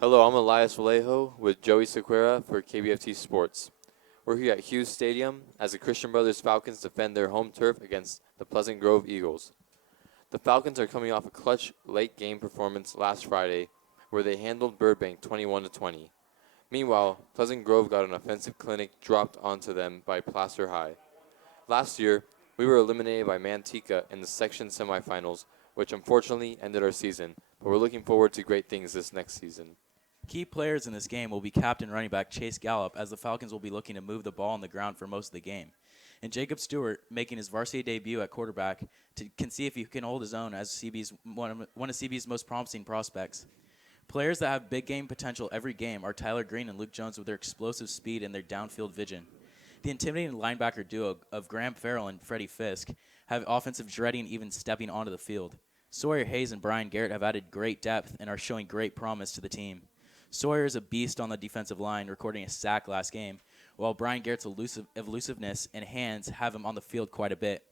Hello, I'm Elias Vallejo with Joey Sequeira for KBFT Sports. We're here at Hughes Stadium as the Christian Brothers Falcons defend their home turf against the Pleasant Grove Eagles. The Falcons are coming off a clutch late game performance last Friday where they handled Burbank 21-20. Meanwhile, Pleasant Grove got an offensive clinic dropped onto them by Placer High. Last year, we were eliminated by Manteca in the section semifinals, which unfortunately ended our season, but we're looking forward to great things this next season. Key players in this game will be captain running back Chase Gallup, as the Falcons will be looking to move the ball on the ground for most of the game. And Jacob Stewart making his varsity debut at quarterback can see if he can hold his own as one of CB's most promising prospects. Players that have big game potential every game are Tyler Green and Luke Jones with their explosive speed and their downfield vision. The intimidating linebacker duo of Graham Farrell and Freddie Fisk have offensive dreading even stepping onto the field. Sawyer Hayes and Brian Garrett have added great depth and are showing great promise to the team. Sawyer is a beast on the defensive line, recording a sack last game, while Brian Garrett's elusiveness and hands have him on the field quite a bit.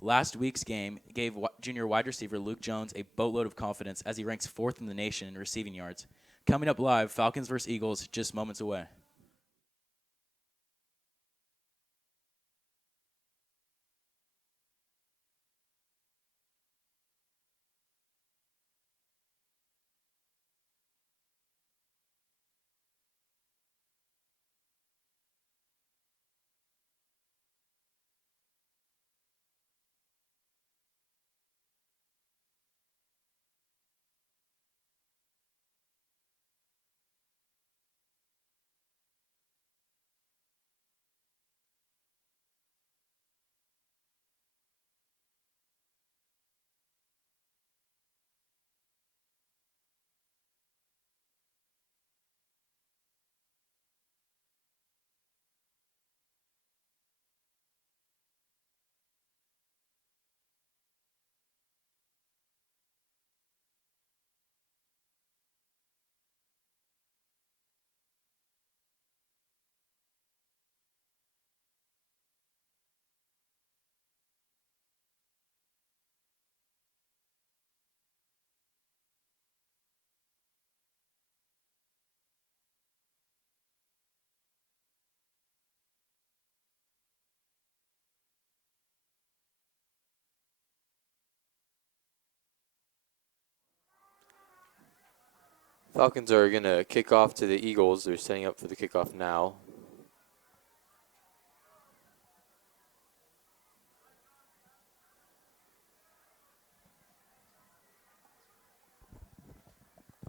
Last week's game gave junior wide receiver Luke Jones a boatload of confidence as he ranks 4th in the nation in receiving yards. Coming up live, Falcons vs. Eagles, just moments away. Falcons are going to kick off to the Eagles. They're setting up for the kickoff now.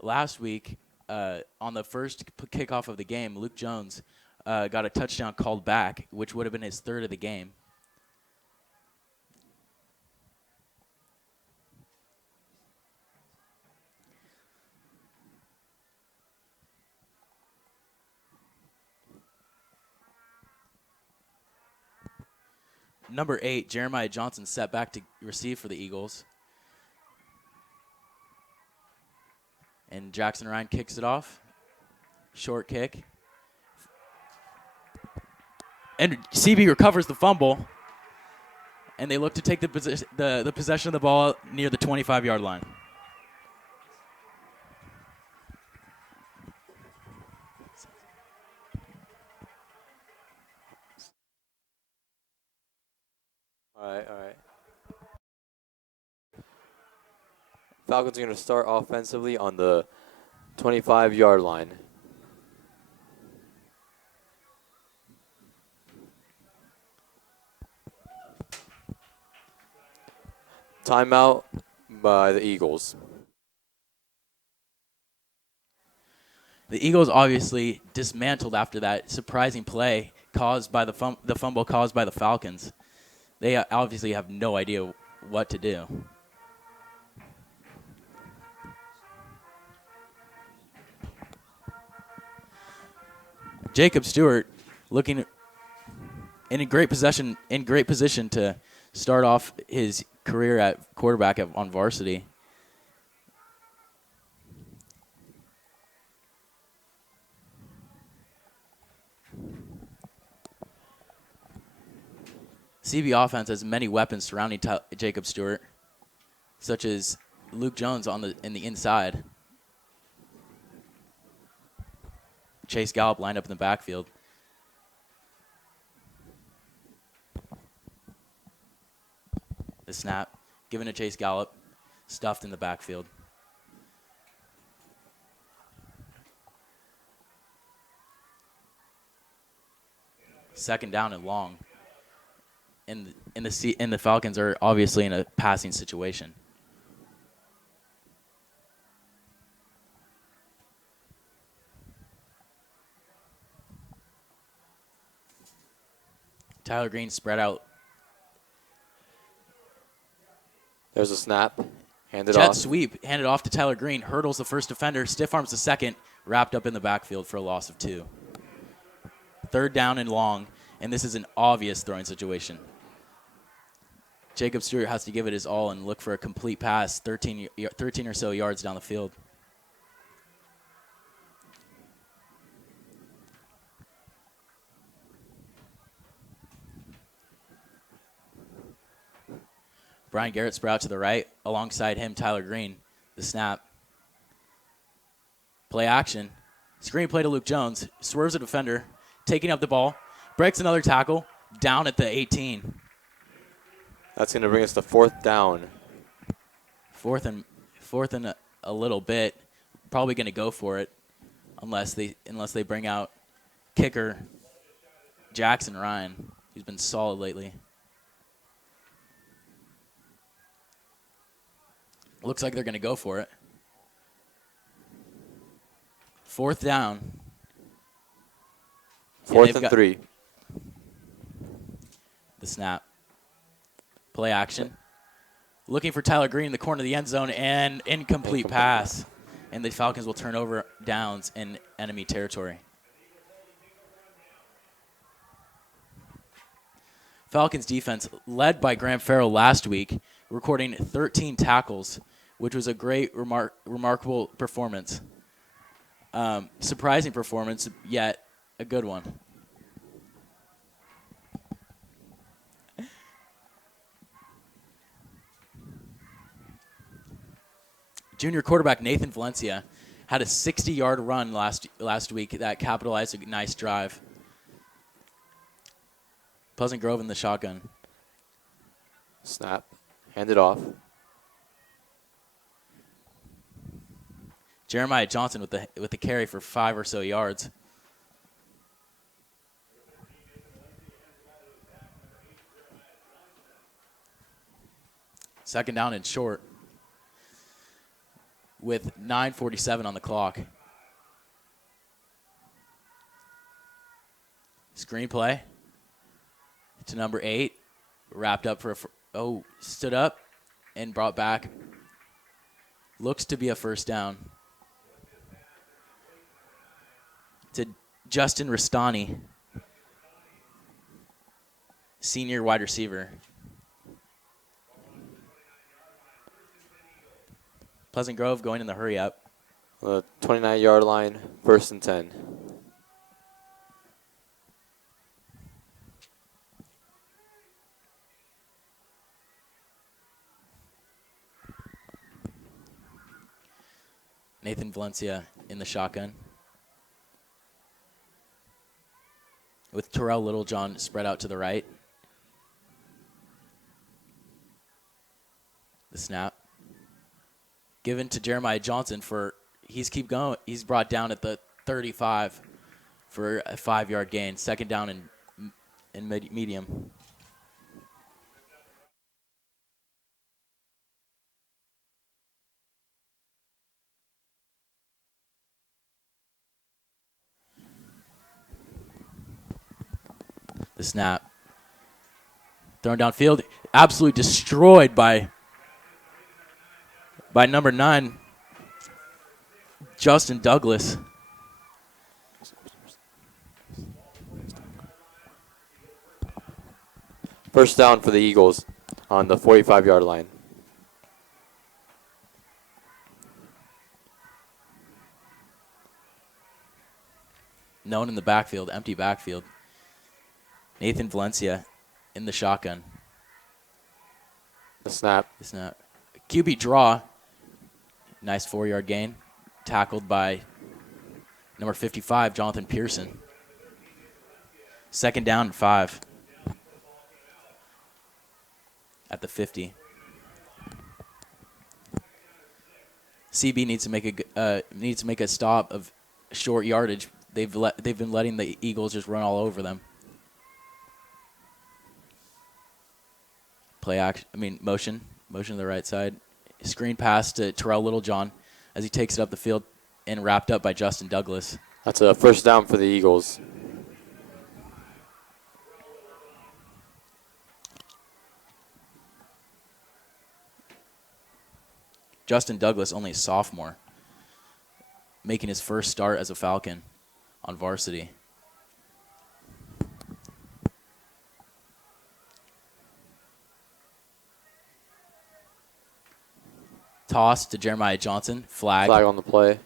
Last week, on the first kickoff of the game, Luke Jones got a touchdown called back, which would have been his 3rd of the game. Number 8, Jeremiah Johnson, set back to receive for the Eagles. And Jackson Ryan kicks it off. Short kick. And CB recovers the fumble. And they look to take the possession of the ball near the 25-yard line. All right. Falcons are going to start offensively on the 25-yard line. Timeout by the Eagles. The Eagles obviously dismantled after that surprising play caused by the fumble caused by the Falcons. They obviously have no idea what to do. Jacob Stewart looking in a great position to start off his career at quarterback on varsity. CB offense has many weapons surrounding Jacob Stewart, such as Luke Jones in the inside. Chase Gallup lined up in the backfield. The snap, given to Chase Gallup, stuffed in the backfield. Second down and long. And the Falcons are obviously in a passing situation. Tyler Green spread out. There's a snap. Handed Jet off. sweep, handed off to Tyler Green. Hurdles the first defender, stiff arms the second, wrapped up in the backfield for a loss of 2. Third down and long, and this is an obvious throwing situation. Jacob Stewart has to give it his all and look for a complete pass, 13 or so yards down the field. Brian Garrett sprout to the right. Alongside him, Tyler Green. The snap. Play action. Screen play to Luke Jones. Swerves a defender. Taking up the ball. Breaks another tackle. Down at the 18. That's going to bring us to 4th down. Fourth and a little bit. Probably going to go for it unless they bring out kicker Jackson Ryan, who's been solid lately. Looks like they're going to go for it. 4th down. 4th and 3. The snap. Play action. Looking for Tyler Green in the corner of the end zone and incomplete pass. And the Falcons will turn over downs in enemy territory. Falcons defense, led by Graham Farrell last week, recording 13 tackles, which was a great, remarkable performance. Surprising performance, yet a good one. Junior quarterback Nathan Valencia had a 60-yard run last week that capitalized a nice drive. Pleasant Grove in the shotgun. Snap. Handed off. Jeremiah Johnson with the carry for 5 or so yards. Second down and short with 9:47 on the clock. Screenplay to number 8. Wrapped up for stood up and brought back. Looks to be a first down. To Justin Rastani, senior wide receiver. Pleasant Grove going in the hurry up. The 29-yard line, 1st and 10. Nathan Valencia in the shotgun. With Terrell Littlejohn spread out to the right. The snap. Given to Jeremiah Johnson he's brought down at the 35 for a 5-yard gain. Second down and medium. The snap. Thrown downfield. Absolutely destroyed by number 9, Justin Douglas. First down for the Eagles on the 45-yard line. No one in the backfield, empty backfield. Nathan Valencia in the shotgun. The snap. QB draw. Nice 4-yard gain. Tackled by Number 55, Jonathan Pearson. 2nd down and 5 at the 50. CB needs to make a stop of short yardage. They've been letting the Eagles just run all over them. Motion to the right side. Screen pass to Terrell Littlejohn as he takes it up the field and wrapped up by Justin Douglas. That's a first down for the Eagles. Justin Douglas, only a sophomore, making his first start as a Falcon on varsity. Toss to Jeremiah Johnson. Flag on the play.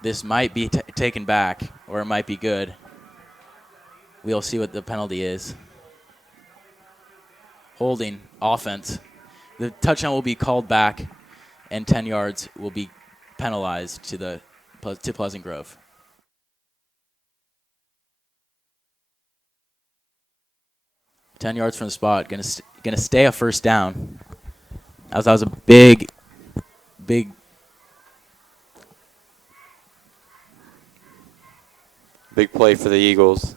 This might be taken back, or it might be good. We'll see what the penalty is. Holding offense. The touchdown will be called back, and 10 yards will be penalized to Pleasant Grove. Ten yards from the spot. Gonna stay a first down. That was a big. Big play for the Eagles.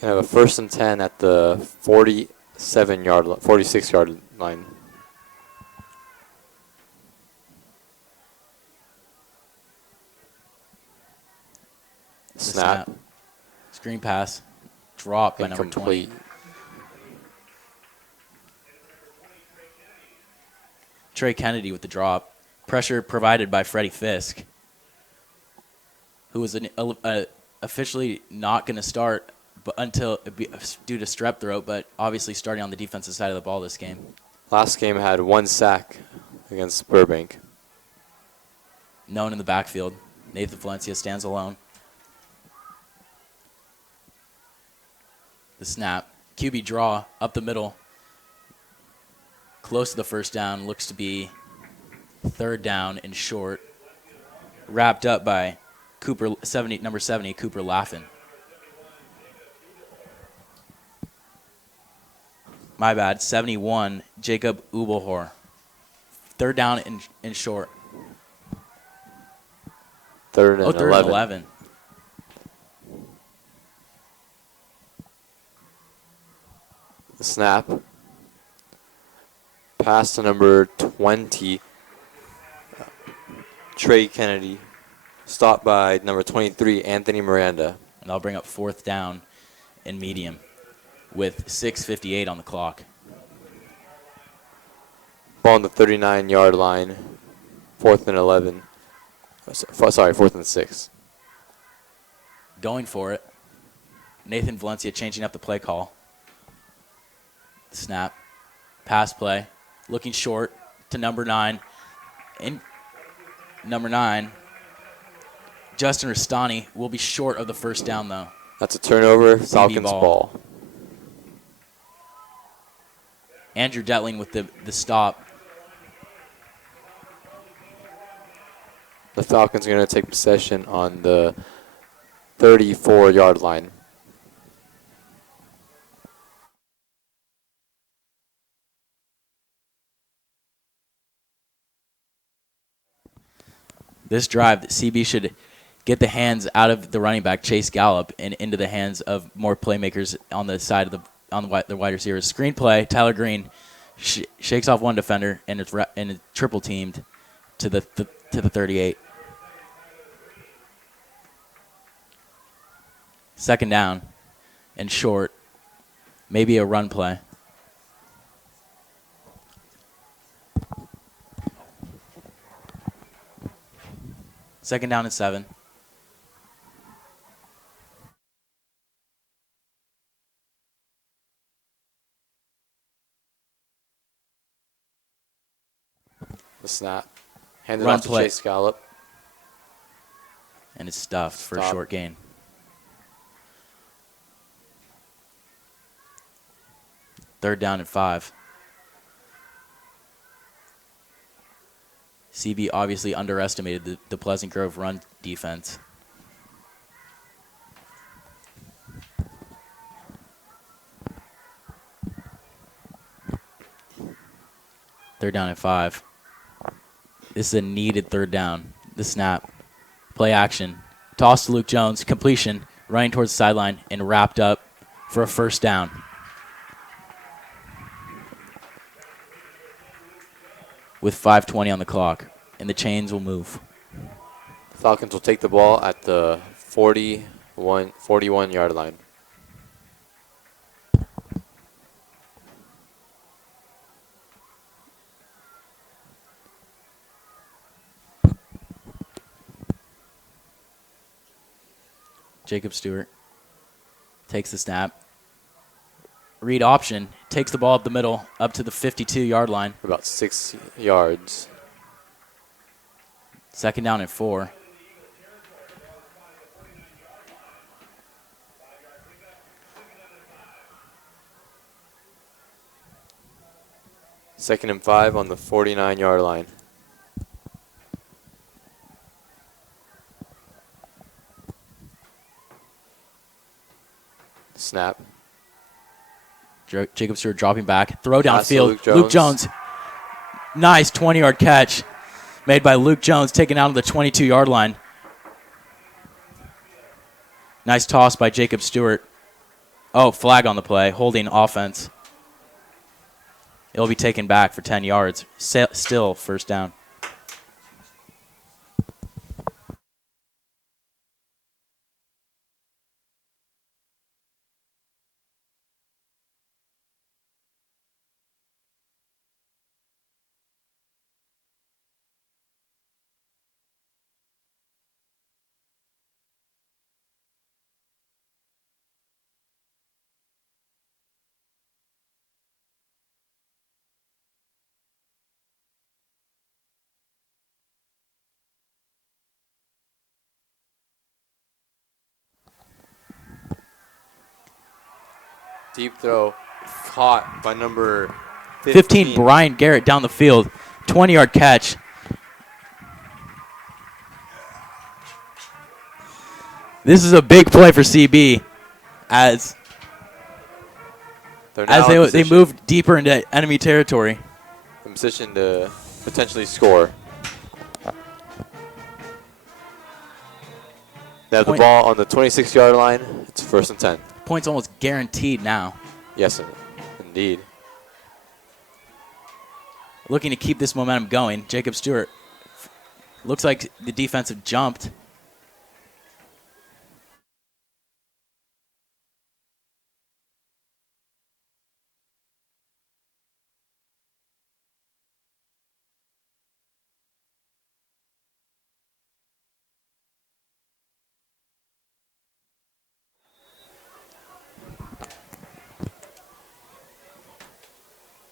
Gonna have a 1st and 10 at the 46-yard line. Snap. Screen pass. Drop by number 20. Trey Kennedy with the drop. Pressure provided by Freddie Fisk, who was officially not going to start but due to strep throat, but obviously starting on the defensive side of the ball this game. Last game had 1 sack against Burbank. Known in the backfield. Nathan Valencia stands alone. The snap. QB draw up the middle. Close to the first down. Looks to be 3rd down and short. Wrapped up by number 70, Cooper Laffin. My bad. 71, Jacob Ubelhor. 3rd down and short. 3rd and 11. The snap. Pass to number 20, Trey Kennedy. Stopped by number 23, Anthony Miranda. And I'll bring up 4th down and medium with 6:58 on the clock. Ball on the 39-yard line. 4th and 11. Sorry, 4th and 6. Going for it. Nathan Valencia changing up the play call. Snap. Pass play. Looking short to number 9. Number 9, Justin Rastani, will be short of the first down, though. That's a turnover. Falcons ball. Andrew Detling with the stop. The Falcons are going to take possession on the 34-yard line. This drive, CB should get the hands out of the running back, Chase Gallup, and into the hands of more playmakers on the side of the wide receivers. Screen play, Tyler Green shakes off one defender and it's triple teamed to the 38. 2nd down and short, maybe a run play. Second down and 7. The snap. Handed off to Chase Gallup. And it's stuffed for a short gain. Third down and 5. CB obviously underestimated the Pleasant Grove run defense. Third down and 5. This is a needed third down. The snap. Play action. Toss to Luke Jones. Completion. Running towards the sideline and wrapped up for a first down. With 5:20 on the clock. And the chains will move. Falcons will take the ball at the 41-yard line. Jacob Stewart takes the snap. Read option. Takes the ball up the middle, up to the 52-yard line. About 6 yards. Second down and 4. Second and 5 on the 49-yard line. Snap. Jacob Stewart dropping back. Throw Pass to downfield. Luke Jones. Nice 20-yard catch made by Luke Jones, taken out of the 22-yard line. Nice toss by Jacob Stewart. Oh, flag on the play, holding offense. It'll be taken back for 10 yards. Still first down. Deep throw. Caught by number 15, Brian Garrett down the field. 20-yard catch. This is a big play for CB as they move deeper into enemy territory. In position to potentially score. They have the ball on the 26-yard line. It's first and 10. Points almost guaranteed now. Yes, indeed. Looking to keep this momentum going. Jacob Stewart. Looks like the defense have jumped.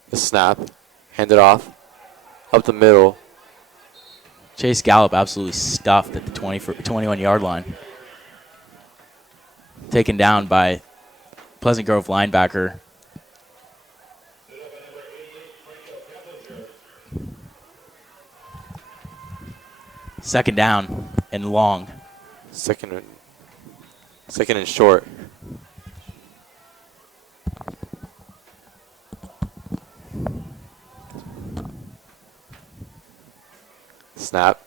The snap. Hand it off. Up the middle. Chase Gallup absolutely stuffed at the 21-yard line. Taken down by Pleasant Grove linebacker. Second down and long. Second and short. Snap.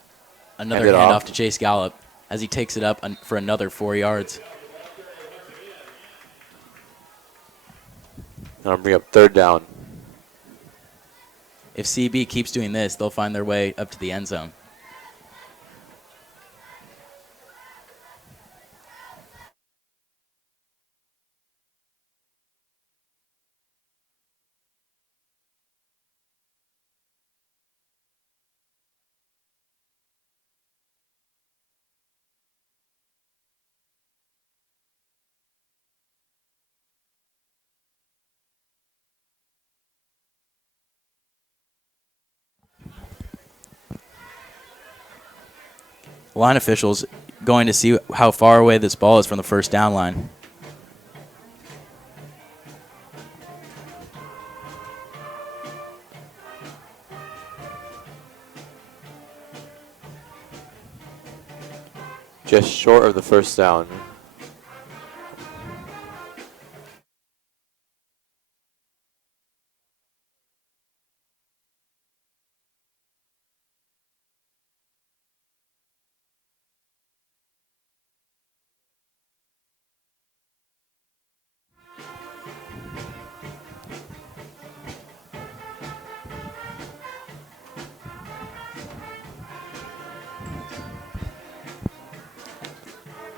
Another handoff to Chase Gallup as he takes it up for another 4 yards. Now bring up third down. If CB keeps doing this, they'll find their way up to the end zone. Line officials going to see how far away this ball is from the first down line. just short of the first down.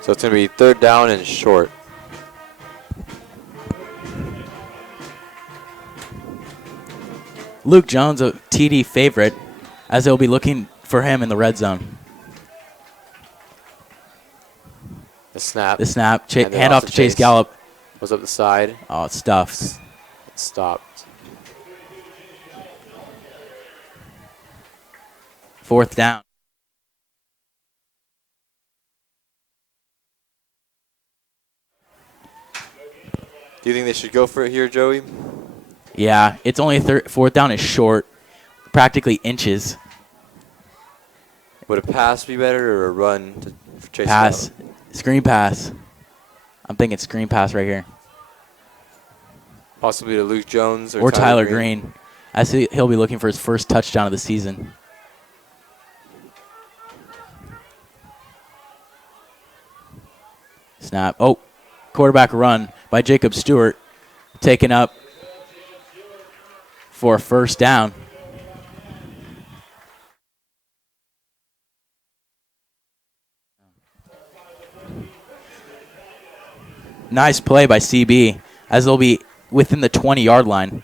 So it's going to be third down and short. Luke Jones, a TD favorite, as they'll be looking for him in the red zone. The snap. The snap. Hand it Hand off to Chase Gallup. Goes up the side. Oh, it's stuffed. It stopped. Fourth down. Do you think they should go for it here, Joey? Yeah, it's only fourth down is short, practically inches. Would a pass be better or a run for Chase Pass. Gallup? Screen pass. I'm thinking screen pass right here. Possibly to Luke Jones Or Tyler Green, as he'll be looking for his first touchdown of the season. Snap. Oh, quarterback run by Jacob Stewart, taken up for a first down. Nice play by CB, as they'll be within the 20-yard line.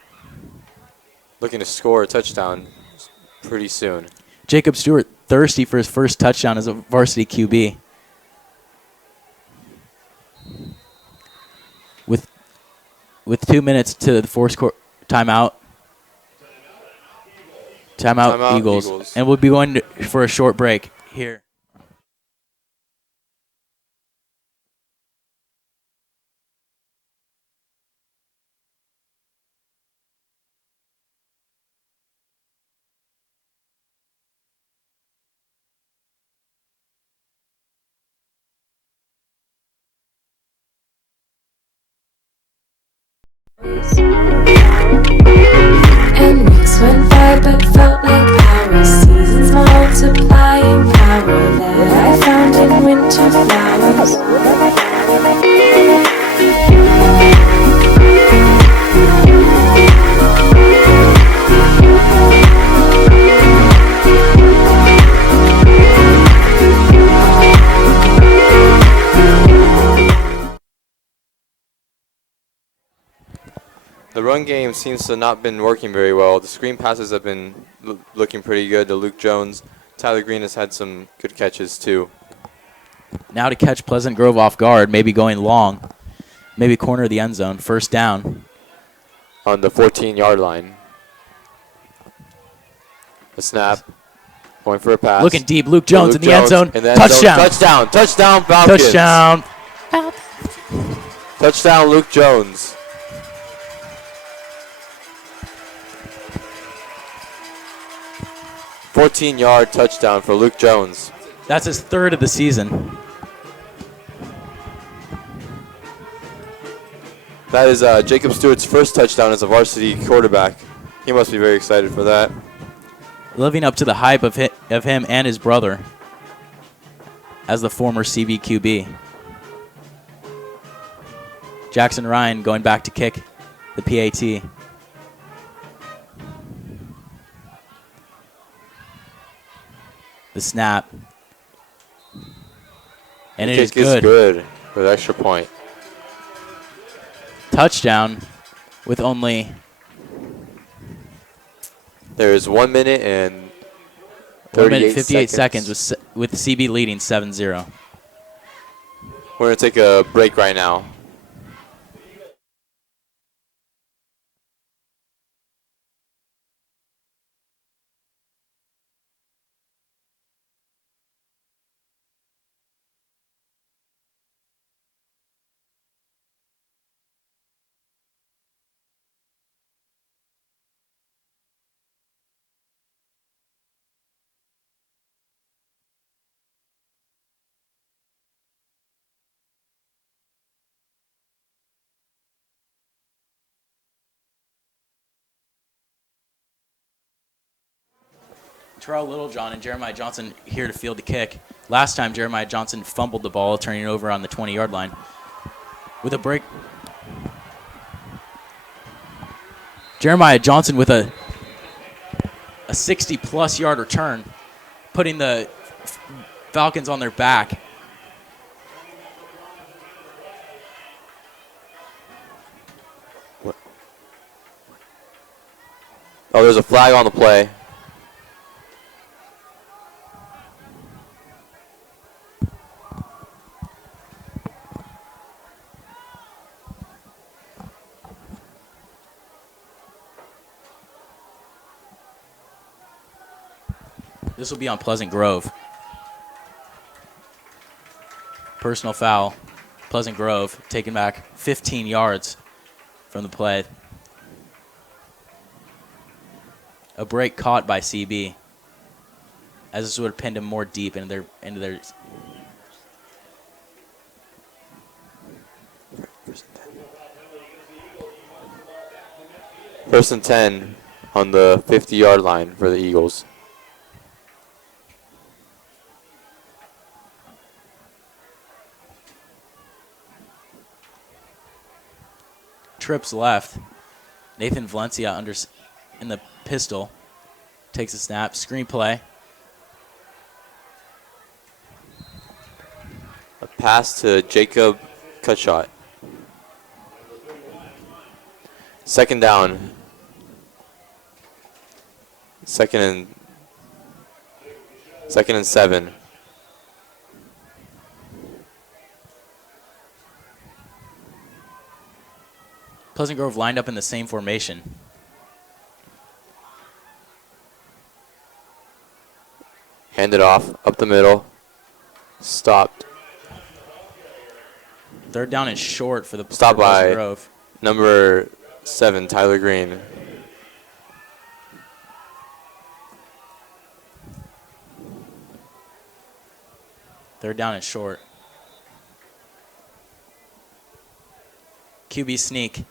Looking to score a touchdown pretty soon. Jacob Stewart thirsty for his first touchdown as a varsity QB. With 2 minutes to the fourth timeout. Timeout Eagles. And we'll be going for a short break here. And weeks went by but felt like hours. Seasons multiplying power that I found in winter flowers. The run game seems to not been working very well. The screen passes have been looking pretty good to Luke Jones. Tyler Green has had some good catches too. Now to catch Pleasant Grove off guard, maybe going long, maybe corner of the end zone. First down. On the 14-yard line. The snap. Going for a pass. Looking deep. Luke Jones in the end zone. In the Touchdown. Touchdown. Touchdown, Falcons. Touchdown. Touchdown, Luke Jones. $14-yard touchdown for Luke Jones. That's his third of the season. That is Jacob Stewart's first touchdown as a varsity quarterback. He must be very excited for that. Living up to the hype of him and his brother as the former CBQB. Jackson Ryan going back to kick the PAT. The snap. And it is good. Good with extra point. Touchdown with only... There is 1 minute and 1 minute 58 seconds with CB leading 7-0. We're going to take a break right now. Terrell Littlejohn and Jeremiah Johnson here to field the kick. Last time, Jeremiah Johnson fumbled the ball, turning it over on the 20-yard line. With a break, Jeremiah Johnson with a 60-plus yard return, putting the Falcons on their back. Oh, there's a flag on the play. This will be on Pleasant Grove. Personal foul. Pleasant Grove taken back 15 yards from the play. A break caught by CB, as this would have pinned him more deep into their. First and 10 on the 50-yard line for the Eagles. Trips left. Nathan Valencia in the pistol. Takes a snap. Screen play. A pass to Jacob Cutshot. Second down. Second and 7. Pleasant Grove lined up in the same formation. Handed off, up the middle. Stopped. Third down and short for the Stopped Pleasant by Grove. number 7, Tyler Green. Third down and short. QB sneak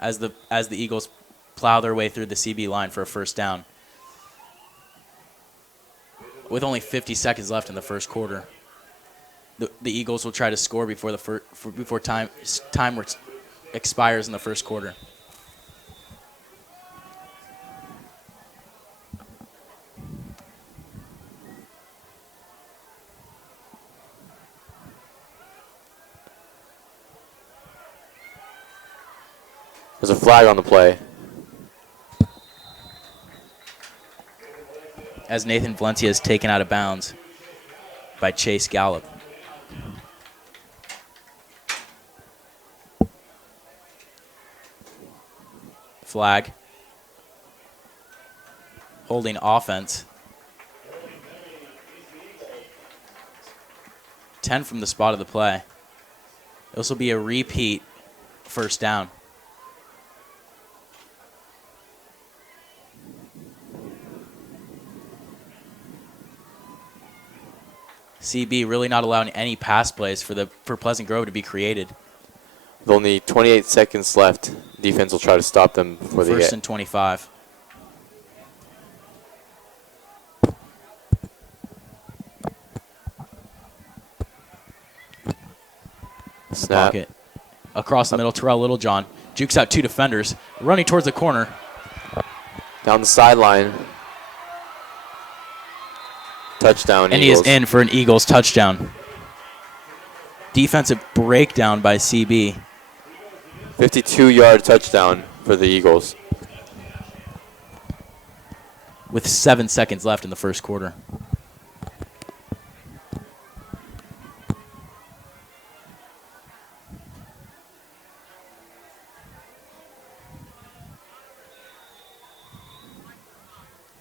as the Eagles plow their way through the CB line for a first down. With only 50 seconds left in the first quarter, the Eagles will try to score before time expires in the first quarter. There's a flag on the play. As Nathan Valencia is taken out of bounds by Chase Gallup. Flag. Holding offense. 10 from the spot of the play. This will be a repeat first down. CB really not allowing any pass plays for Pleasant Grove to be created. With only 28 seconds left, defense will try to stop them before they get. First and 25. Snap. Pocket. Across the middle, Terrell Littlejohn jukes out two defenders, running towards the corner. Down the sideline. Touchdown, And Eagles. he is in for an Eagles touchdown. Defensive breakdown by CB. 52-yard touchdown for the Eagles. With 7 seconds left in the first quarter.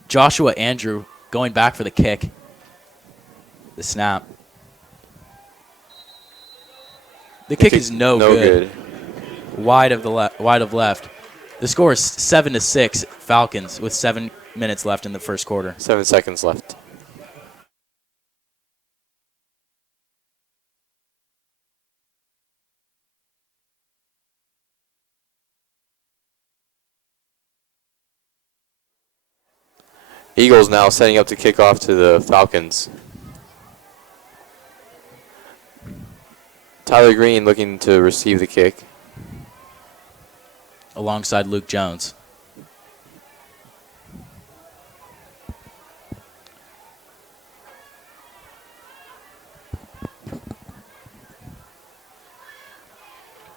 Joshua Andrew going back for the kick. The snap. The kick is no good. Wide of left. The score is 7-6 Falcons with 7 minutes left in the first quarter. 7 seconds left. Eagles now setting up to kick off to the Falcons. Tyler Green looking to receive the kick. Alongside Luke Jones.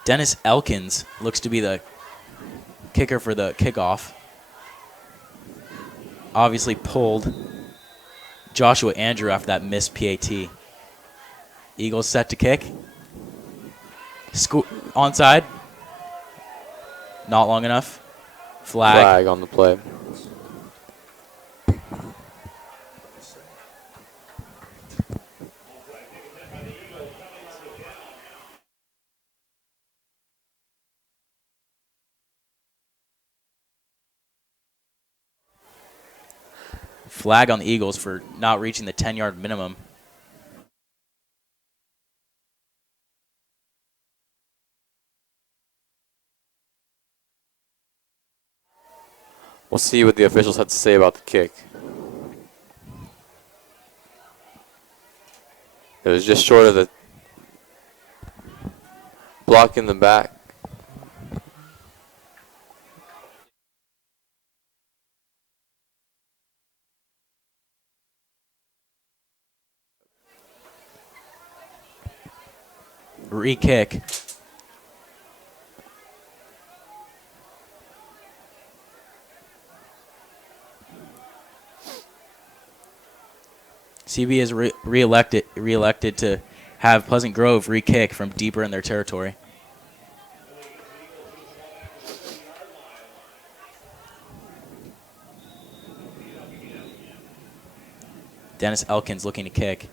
Dennis Elkins looks to be the kicker for the kickoff. Obviously pulled Joshua Andrew after that missed PAT. Eagles set to kick. Onside. Not long enough. Flag on the play. Flag on the Eagles for not reaching the 10-yard minimum. We'll see what the officials have to say about the kick. It was just short of the block in the back. Re-kick. CB is re-elected to have Pleasant Grove re-kick from deeper in their territory. Dennis Elkins looking to kick.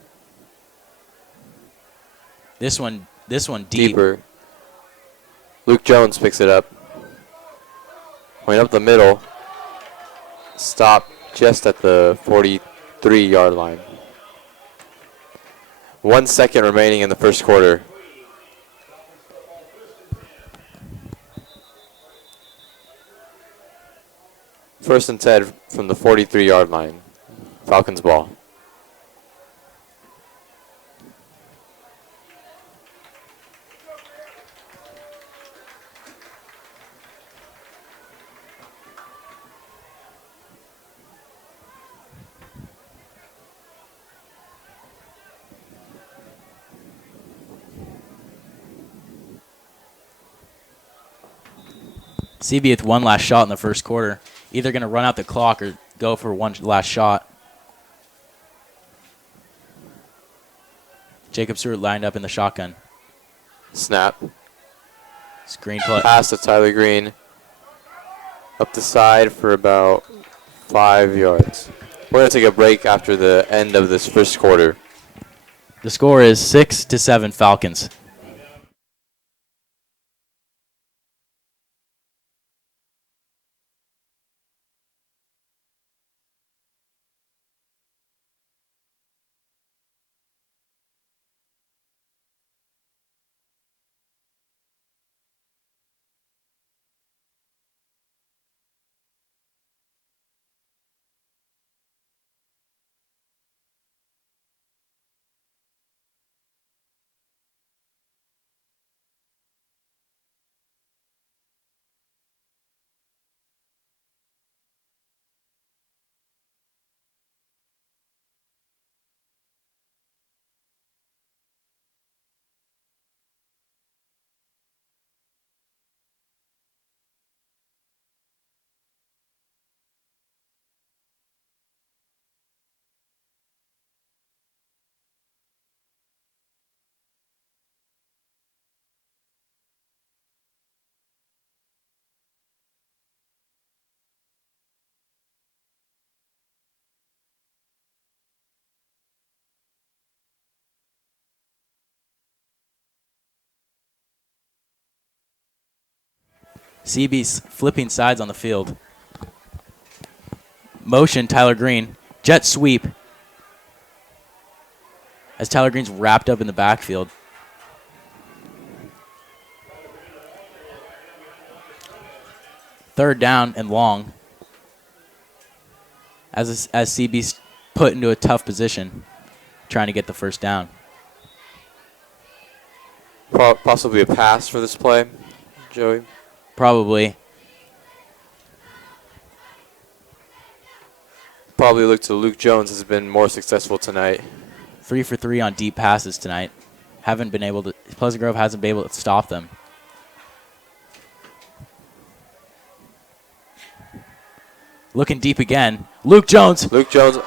This one deep. Deeper. Luke Jones picks it up. Going up the middle. Stop just at the 43-yard line. 1 second remaining in the first quarter. First and 10 from the 43-yard line. Falcons ball. CB with one last shot in the first quarter. Either going to run out the clock or go for one last shot. Jacob Stewart lined up in the shotgun. Snap. Screen play. Pass to Tyler Green. Up the side for about 5 yards. We're going to take a break after the end of this first quarter. The score is 6-7 Falcons. CB's flipping sides on the field. Motion, Tyler Green. Jet sweep. As Tyler Green's wrapped up in the backfield. Third down and long. as CB's put into a tough position trying to get the first down. Possibly a pass for this play, Joey. Probably. Probably look to Luke Jones has been more successful tonight. 3 for 3 on deep passes tonight. Pleasant Grove hasn't been able to stop them. Looking deep again. Luke Jones. Luke Jones.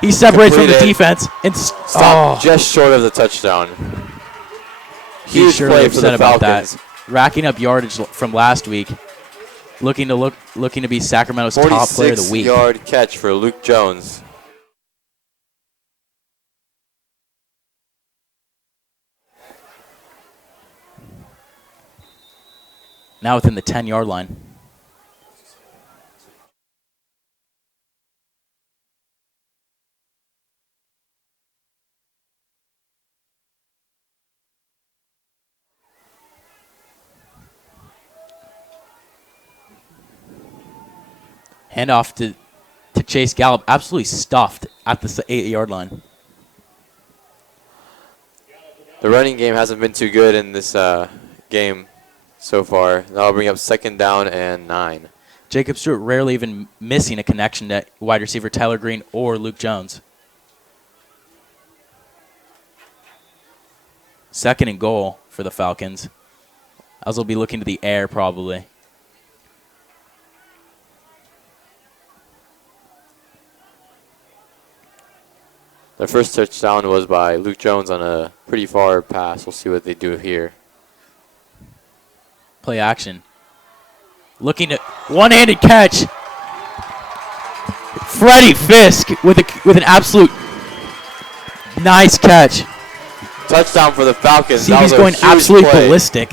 He separates from the Completed. defense and Stopped just short of the touchdown. He's surely play for upset the about Falcons. that. Racking up yardage from last week. Looking to be Sacramento's top player of the week. 46-yard catch for Luke Jones. Now within the 10-yard line. Handoff to Chase Gallup, absolutely stuffed at the 8-yard line. The running game hasn't been too good in this game so far. That'll bring up 2nd down and 9. Jacob Stewart rarely even missing a connection to wide receiver Tyler Green or Luke Jones. 2nd and goal for the Falcons. As will be looking to the air probably. Their first touchdown was by Luke Jones on a pretty far pass. We'll see what they do here. Play action. Looking to one-handed catch. Freddie Fisk with an absolute nice catch. Touchdown for the Falcons. That CB's was a going huge absolutely play. ballistic.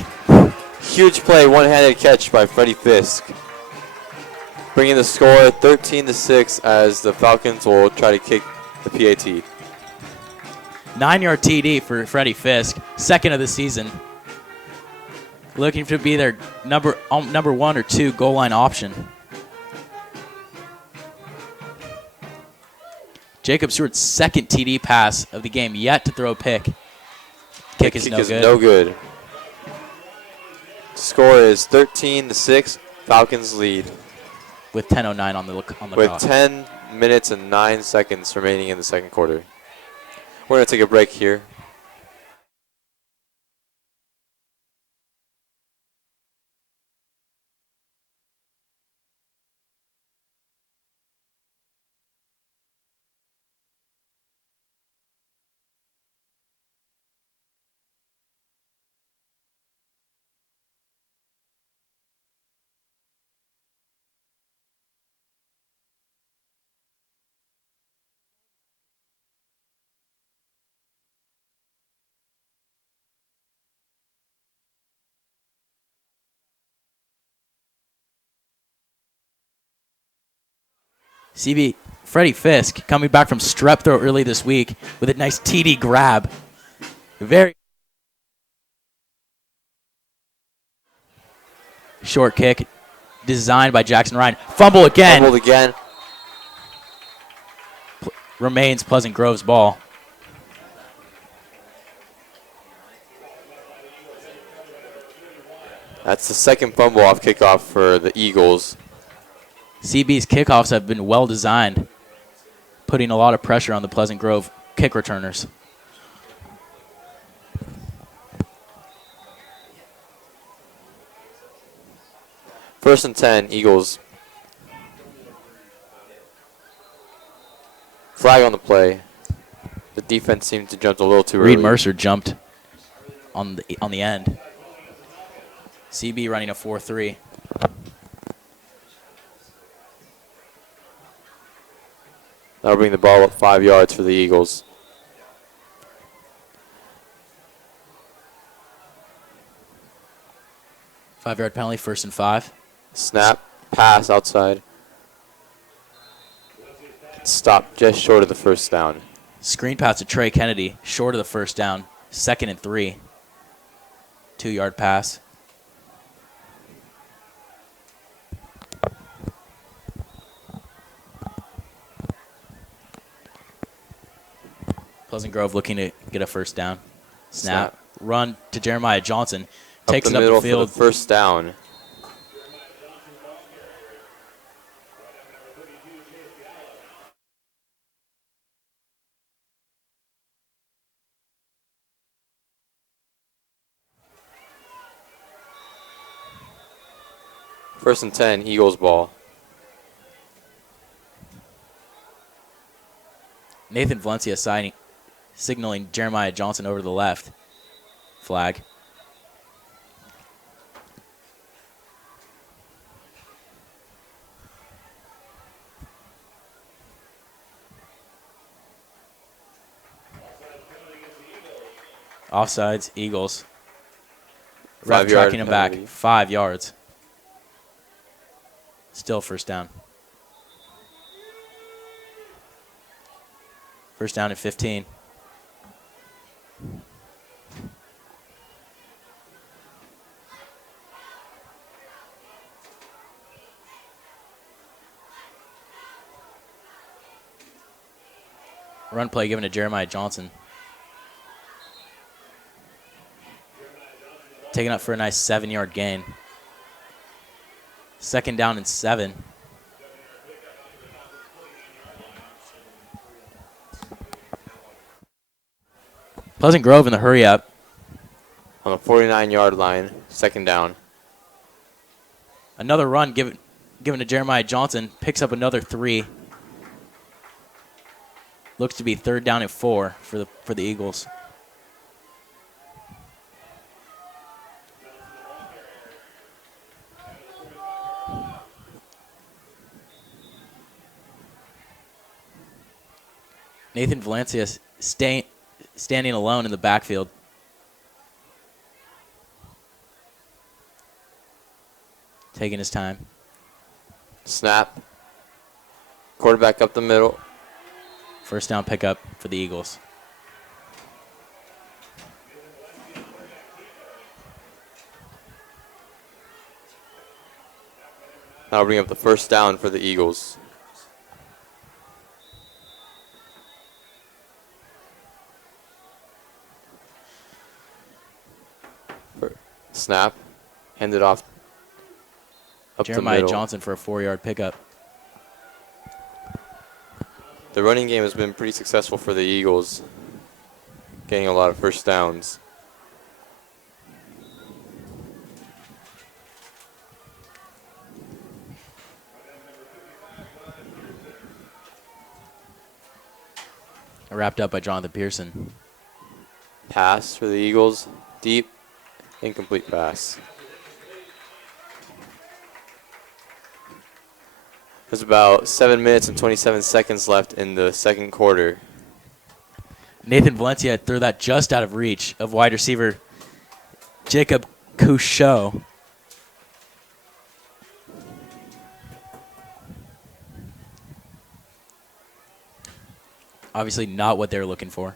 Huge play, one-handed catch by Freddie Fisk. Bringing the score 13-6 as the Falcons will try to kick the PAT. 9-yard TD for Freddie Fisk, 2nd of the season. Looking to be their number 1 or 2 goal line option. Jacob Stewart's 2nd TD pass of the game, yet to throw a pick. Kick is no good. Score is 13-6. Falcons lead. With 10:09 on the clock. With 10 minutes and 9 seconds remaining in the 2nd quarter. We're going to take a break here. CB, Freddie Fisk coming back from strep throat early this week with a nice TD grab. Very short kick designed by Jackson Ryan. Fumbled again. Remains Pleasant Grove's ball. That's the 2nd fumble off kickoff for the Eagles. CB's kickoffs have been well designed, putting a lot of pressure on the Pleasant Grove kick returners. First and 10, Eagles. Flag on the play. The defense seemed to jump a little too early. Reed Mercer jumped on the end. CB running a 4-3. That'll bring the ball up 5 yards for the Eagles. Five-yard penalty, 1st and 5. Snap, pass outside. Stop just short of the 1st down. Screen pass to Trey Kennedy, short of the 1st down. 2nd and 3. 2-yard pass. Pleasant Grove looking to get a first down. Snap. Run to Jeremiah Johnson. Takes it up middle the field. for the first down. First and 10, Eagles ball. Nathan Valencia signaling Jeremiah Johnson over to the left. Flag. Offsides, Eagles. Ref tracking him back 5 yards. Still first down. First down at 15. Run play given to Jeremiah Johnson. Taken up for a nice 7-yard gain. Second down and 7. Pleasant Grove in the hurry up. On the 49-yard line, second down. Another run given to Jeremiah Johnson. Picks up another 3. Looks to be third down and 4 for the Eagles. Nathan Valencia standing alone in the backfield. Taking his time. Snap. Quarterback up the middle. First down pickup for the Eagles. That'll bring up the first down for the Eagles. Snap. Hand it off up Jeremiah the middle. Johnson for a 4-yard pickup. The running game has been pretty successful for the Eagles, getting a lot of first downs. Wrapped up by Jonathan Pearson. Pass for the Eagles. Deep. Incomplete pass. There's about 7 minutes and 27 seconds left in the second quarter. Nathan Valencia threw that just out of reach of wide receiver Jacob Couchot. Obviously not what they were looking for.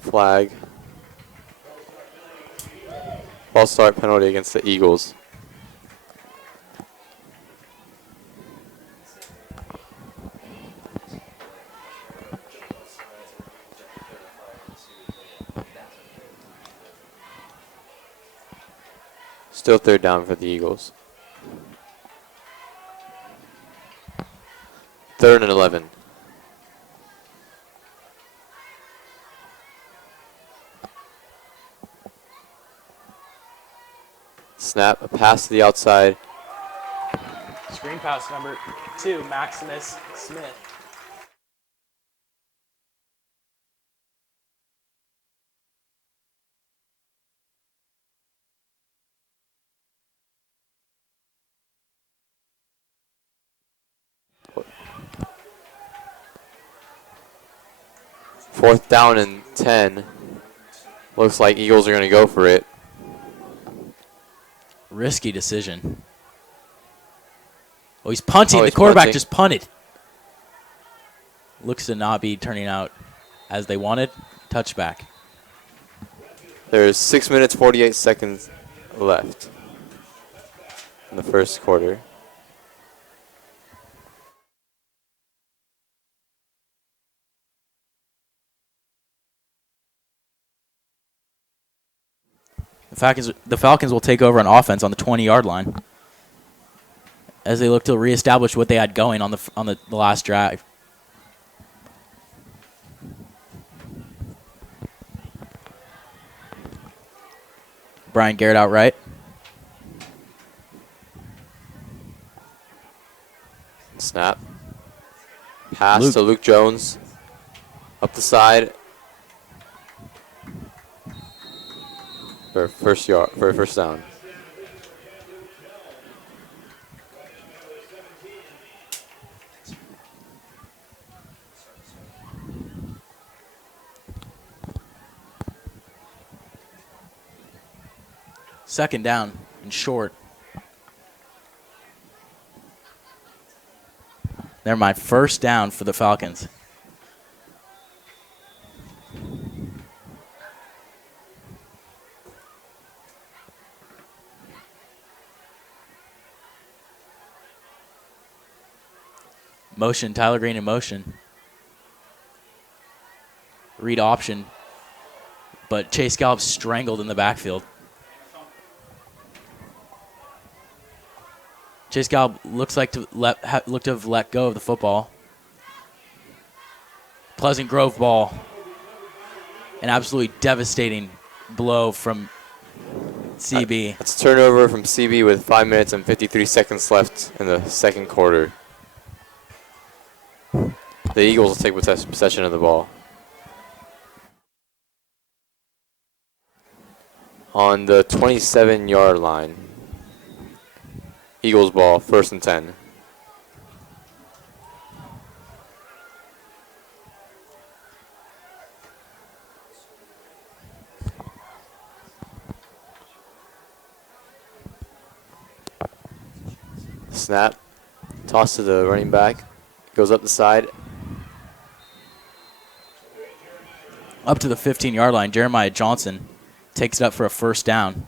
Flag. False start penalty against the Eagles. Still third down for the Eagles. 3rd and 11. Snap, a pass to the outside. Screen pass number 2, Maximus Smith. Fourth down and 10. Looks like Eagles are going to go for it. Risky decision. Oh, he's punting. Oh, The he's quarterback punting. just punted. Looks to not be turning out as they wanted. Touchback. There's 6 minutes, 48 seconds left in the first quarter. The Falcons will take over on offense on the 20-yard line as they look to reestablish what they had going on the last drive. Brian Garrett out right. Snap. Pass to Luke Jones. Up the side. For a first down. Second down and short. Never mind. First down for the Falcons. Motion, Tyler Green in motion. Read option, but Chase Gallup strangled in the backfield. Chase Gallup looks like to have let go of the football. Pleasant Grove ball. An absolutely devastating blow from CB. That's a turnover from CB with 5 minutes and 53 seconds left in the second quarter. The Eagles will take possession of the ball. On the 27-yard line. Eagles ball, 1st and 10. Snap. Toss to the running back. Goes up the side. Up to the 15-yard line, Jeremiah Johnson takes it up for a first down.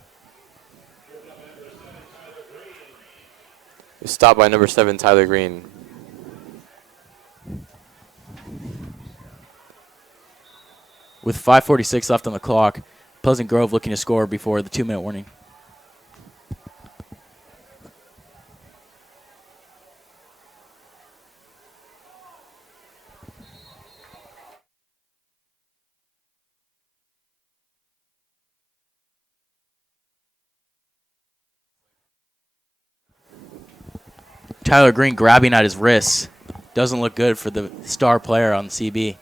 Stopped by number 7, Tyler Green. With 5:46 left on the clock, Pleasant Grove looking to score before the 2-minute warning. Tyler Green grabbing at his wrists. Doesn't look good for the star player on CB.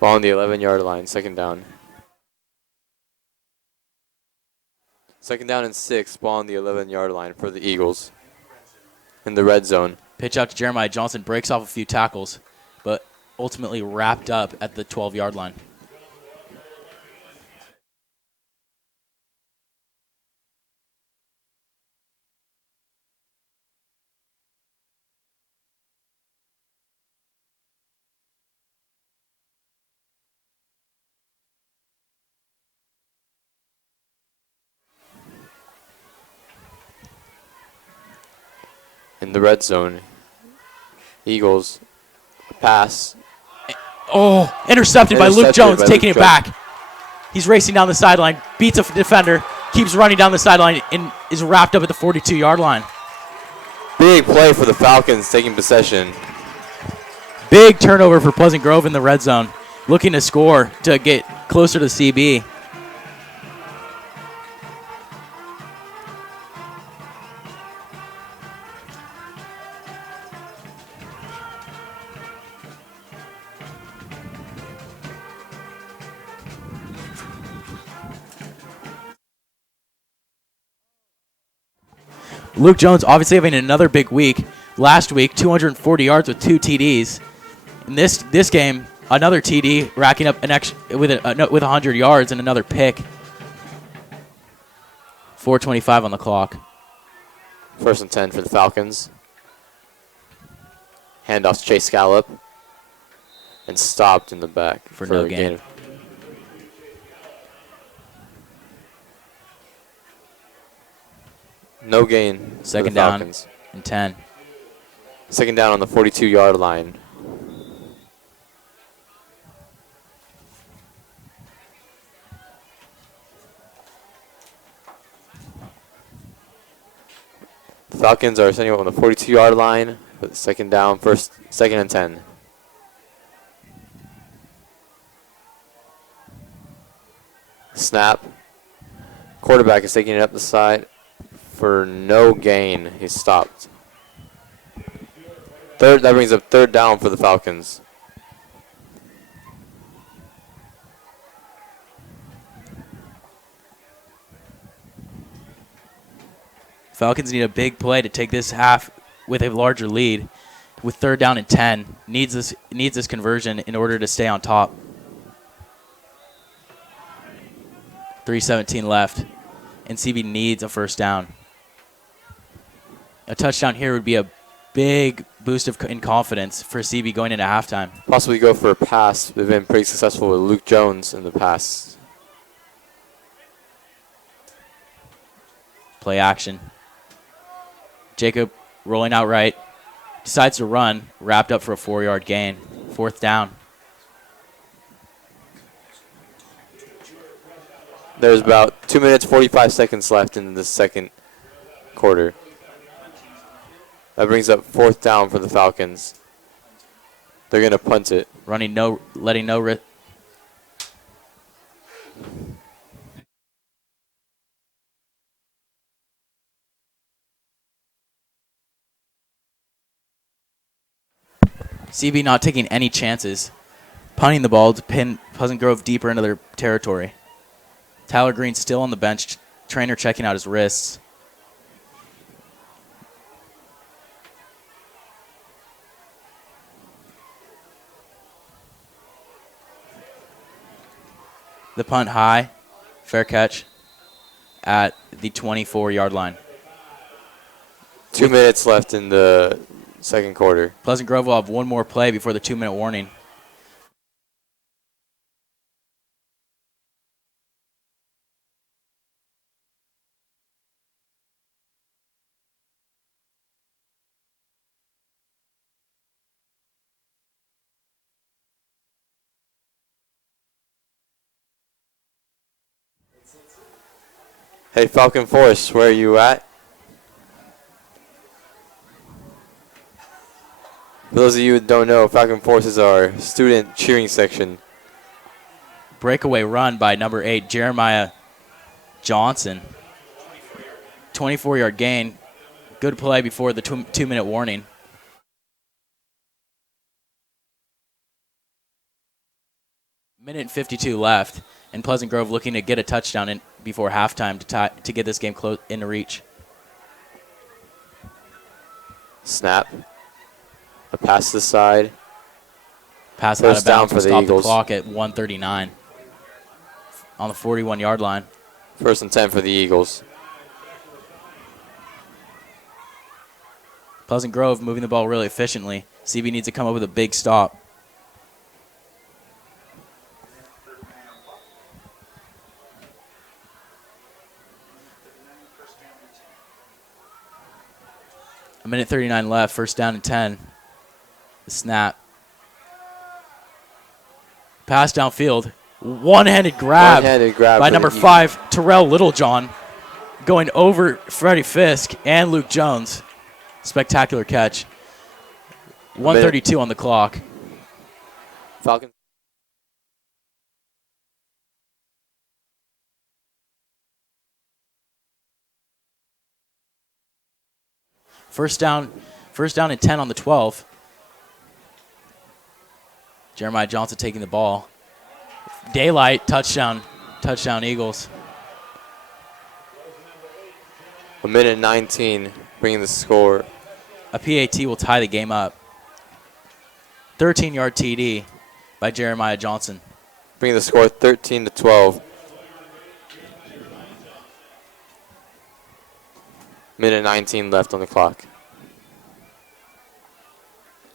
Ball on the 11-yard line, second down. Second down and 6, ball on the 11-yard line for the Eagles. In the red zone. Pitch out to Jeremiah Johnson, breaks off a few tackles, but ultimately wrapped up at the 12-yard line. In the red zone, Eagles pass. Oh, intercepted by Luke Jones, taking it back. He's racing down the sideline, beats a defender, keeps running down the sideline, and is wrapped up at the 42-yard line. Big play for the Falcons, taking possession. Big turnover for Pleasant Grove in the red zone, looking to score to get closer to CB. Luke Jones obviously having another big week. Last week, 240 yards with 2 TDs. In this game, another TD, racking up an extra with 100 yards and another pick. 4:25 on the clock. 1st and 10 for the Falcons. Handoff to Chase Gallup. and stopped in the back For no a gain. No gain. Second for the down Falcons. and 10. Second down on the 42-yard line. The Falcons are sending up on the 42-yard line with second down, second and 10. Snap. Quarterback is taking it up the side for no gain. He stopped. That brings up third down for the Falcons. Falcons need a big play to take this half with a larger lead. With third down and 10, needs this conversion in order to stay on top. 3:17 left, and CB needs a first down. A touchdown here would be a big boost in confidence for CB going into halftime. Possibly go for a pass. They've been pretty successful with Luke Jones in the past. Play action. Jacob rolling out right. Decides to run. Wrapped up for a 4-yard gain. Fourth down. There's about 2 minutes, 45 seconds left in the second quarter. That brings up fourth down for the Falcons. They're going to punt it. Letting no risk. CB not taking any chances. Punting the ball to pin Pleasant Grove deeper into their territory. Tyler Green still on the bench. Trainer checking out his wrists. The punt high. Fair catch at the 24-yard line. 2 minutes left in the second quarter. Pleasant Grove will have one more play before the 2-minute warning. Hey, Falcon Force, where are you at? For those of you who don't know, Falcon Force is our student cheering section. Breakaway run by number 8, Jeremiah Johnson. 24-yard gain. Good play before the 2-minute warning. Minute and 52 left, and Pleasant Grove looking to get a touchdown before halftime to get this game close into reach. Snap. A pass to the side. Pass out of bounds will stop the clock at 1:39 on the 41-yard line. First and 10 for the Eagles. Pleasant Grove moving the ball really efficiently. CB needs to come up with a big stop. A minute 39 left, first down and 10. The snap. Pass downfield. One-handed grab, by number 5, Terrell Littlejohn, going over Freddie Fisk and Luke Jones. Spectacular catch. 1:32 on the clock. Falcon. First down and 10 on the 12. Jeremiah Johnson taking the ball. Daylight, touchdown Eagles. A minute 19, bringing the score. A PAT will tie the game up. 13-yard TD by Jeremiah Johnson. Bringing the score 13-12. Minute 19 left on the clock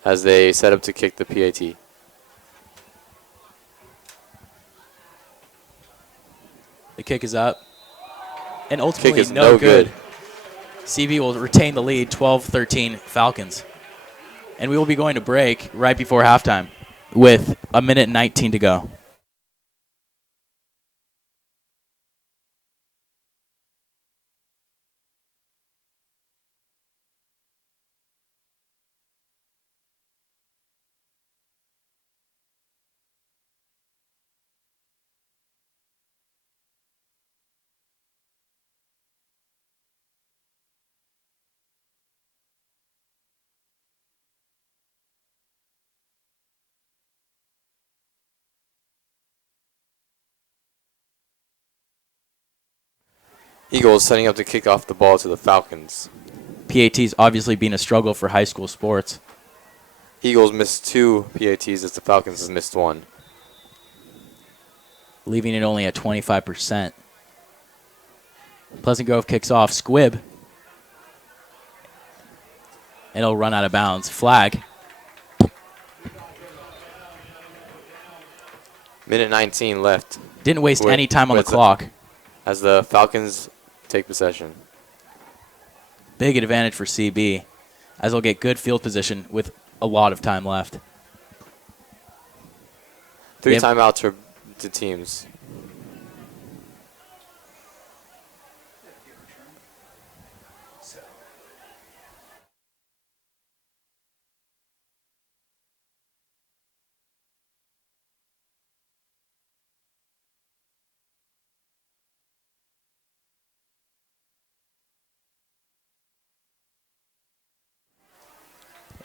as they set up to kick the PAT. The kick is up. And Kick ultimately is no good. CB will retain the lead, 12-13 Falcons. And we will be going to break right before halftime with 1:19 to go. Eagles setting up to kick off the ball to the Falcons. PAT's obviously been a struggle for high school sports. Eagles missed 2 PATs as the Falcons has missed 1. Leaving it only at 25%. Pleasant Grove kicks off. Squibb. And it'll run out of bounds. Flag. Minute 19 left Didn't waste Wait, any time on the wait, so- clock. as the Falcons take possession. Big advantage for CB, as they'll get good field position with a lot of time left. 3 Yep. timeouts for the teams.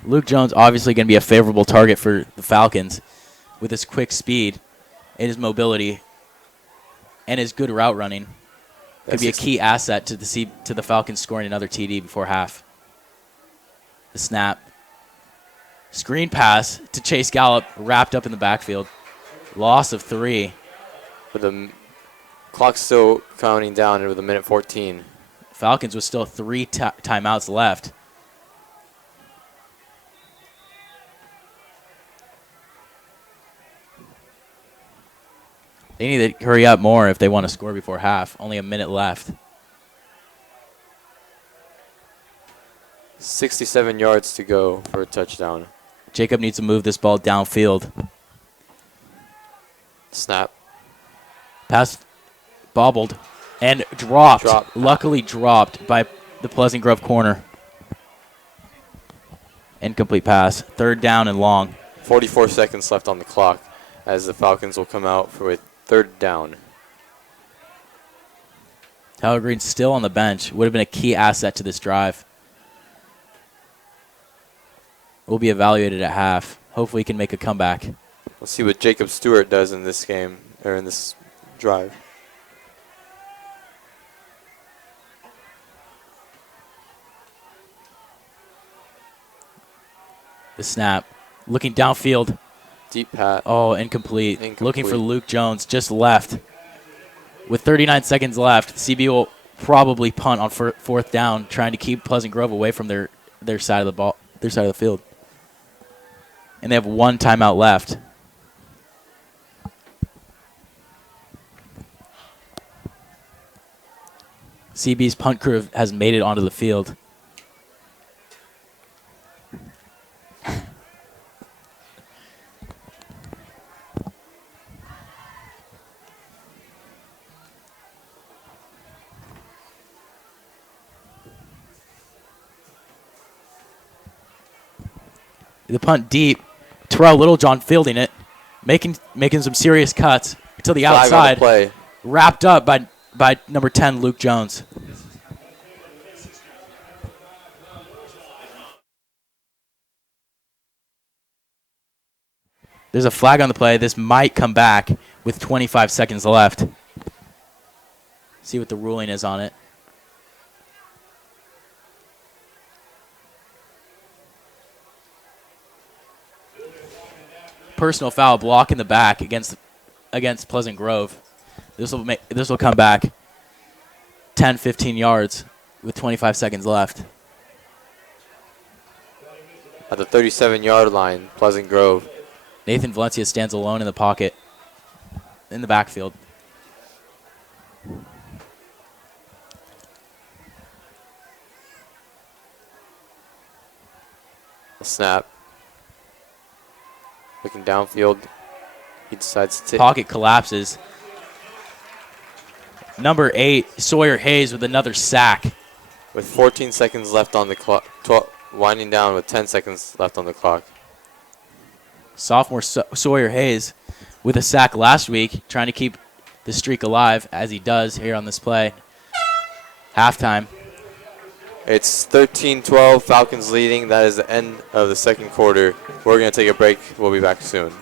Luke Jones obviously going to be a favorable target for the Falcons with his quick speed and his mobility and his good route running. Could be a key asset to the Falcons scoring another TD before half. The snap. Screen pass to Chase Gallup, wrapped up in the backfield. Loss of 3. With the clock still counting down with a minute 14. Falcons with still 3 timeouts left. They need to hurry up more if they want to score before half. Only a minute left. 67 yards to go for a touchdown. Jacob needs to move this ball downfield. Snap. Pass bobbled and dropped. Dropped. Luckily dropped by the Pleasant Grove corner. Incomplete pass. 3rd down and long. 44 seconds left on the clock as the Falcons will come out for a 3rd down. Tyler Green still on the bench. Would have been a key asset to this drive. Will be evaluated at half. Hopefully he can make a comeback. We'll see what Jacob Stewart does in this game, or in this drive. The snap. Looking downfield. Deep pat. Oh, incomplete. Looking for Incomplete. Luke Jones. Just left. With 39 seconds left, CB will probably punt on 4th down, trying to keep Pleasant Grove away from their side of the ball, their side of the field. And they have 1 timeout left. CB's punt crew has made it onto the field. The punt deep. Terrell Littlejohn fielding it, making some serious cuts to the Flag on the outside. play. Wrapped up by number 10, Luke Jones. There's a flag on the play. This might come back with 25 seconds left. See what the ruling is on it. Personal foul, block in the back against Pleasant Grove. This will come back 10, 15 yards with 25 seconds left. At the 37-yard line, Pleasant Grove. Nathan Valencia stands alone in the pocket, in the backfield. A snap. Looking downfield. He decides to take. Pocket collapses. Number 8, Sawyer Hayes with another sack. With 14 seconds left on the clock. Winding down with 10 seconds left on the clock. Sophomore Sawyer Hayes with a sack last week, trying to keep the streak alive, as he does here on this play. Halftime. It's 13-12, Falcons leading. That is the end of the second quarter. We're going to take a break. We'll be back soon.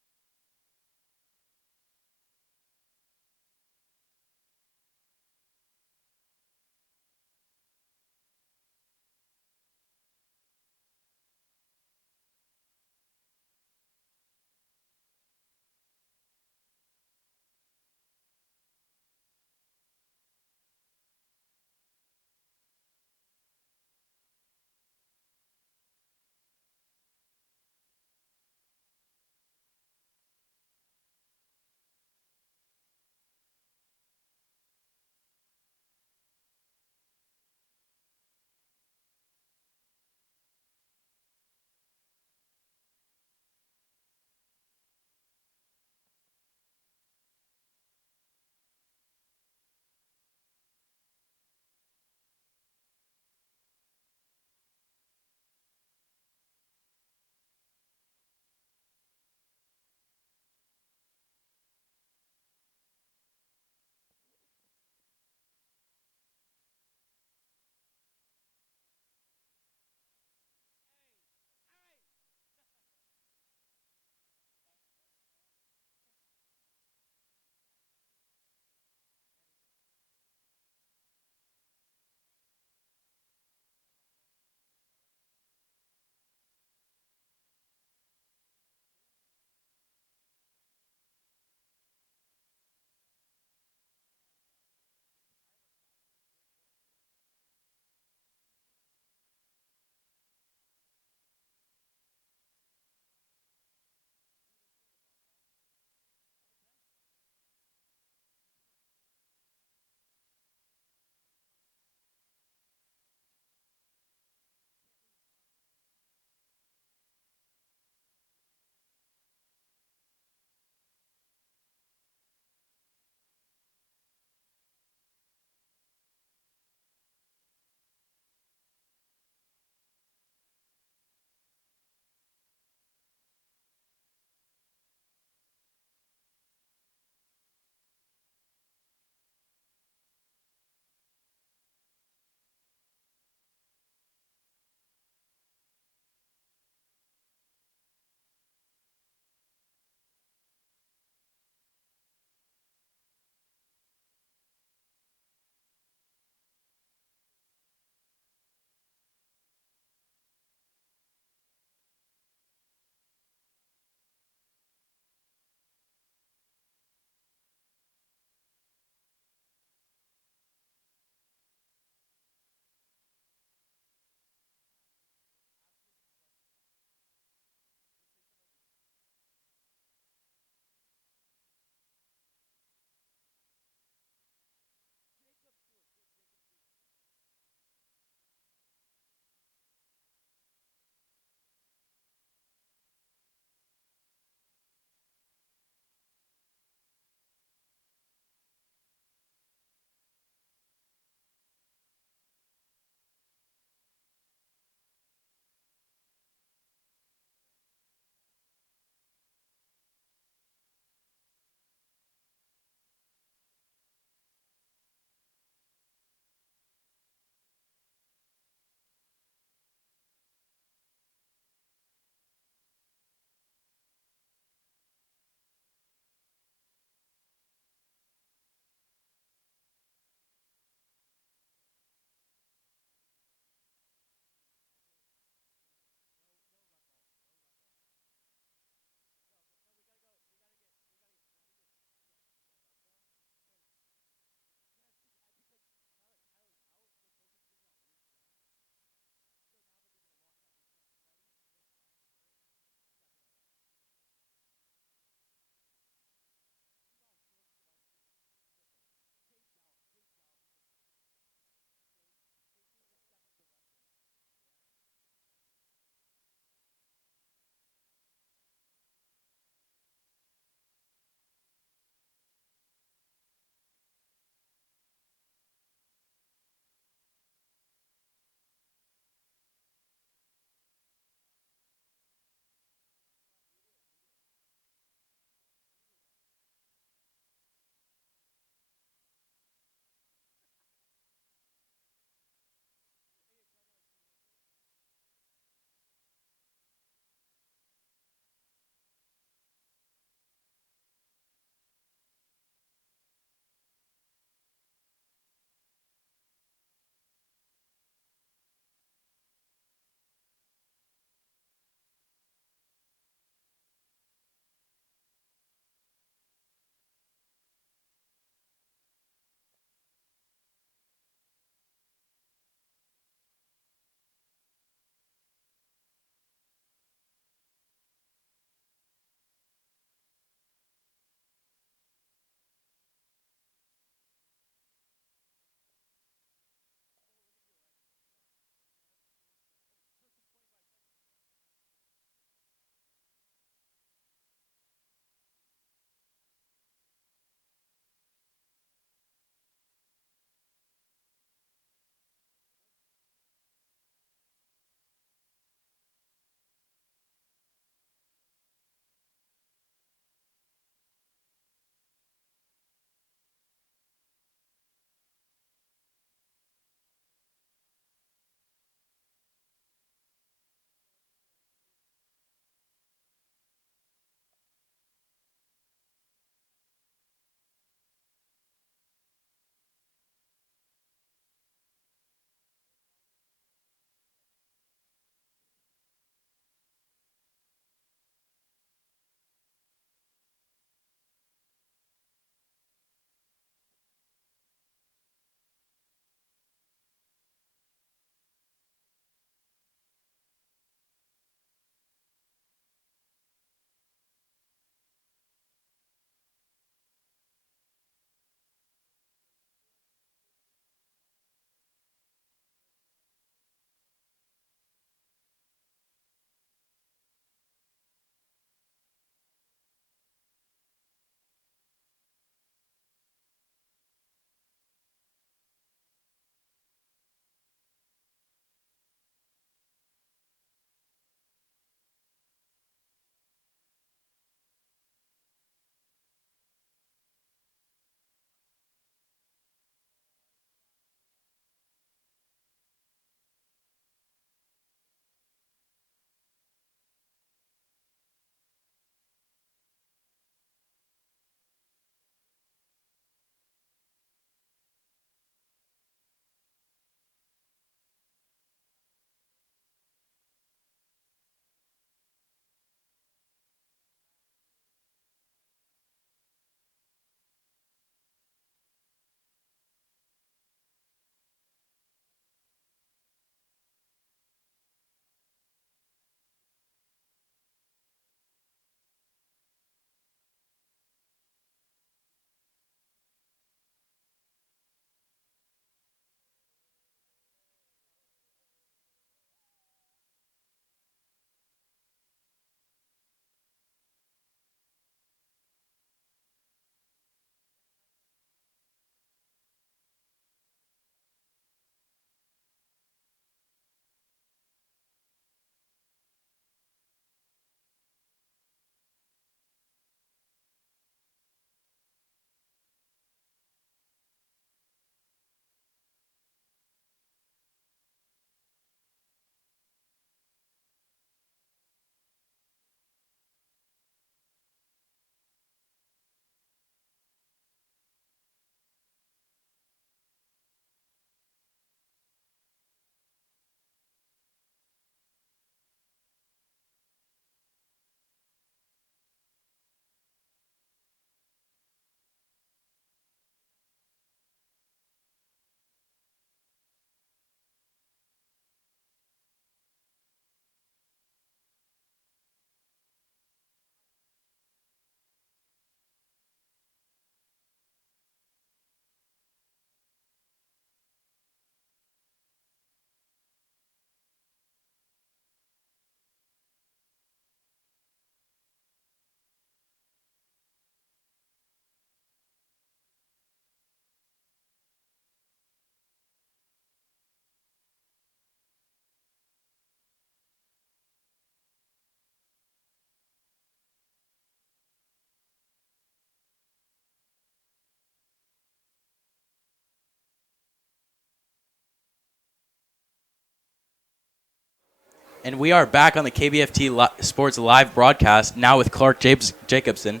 And we are back on the KBFT Sports live broadcast, now with Clark Jacobson.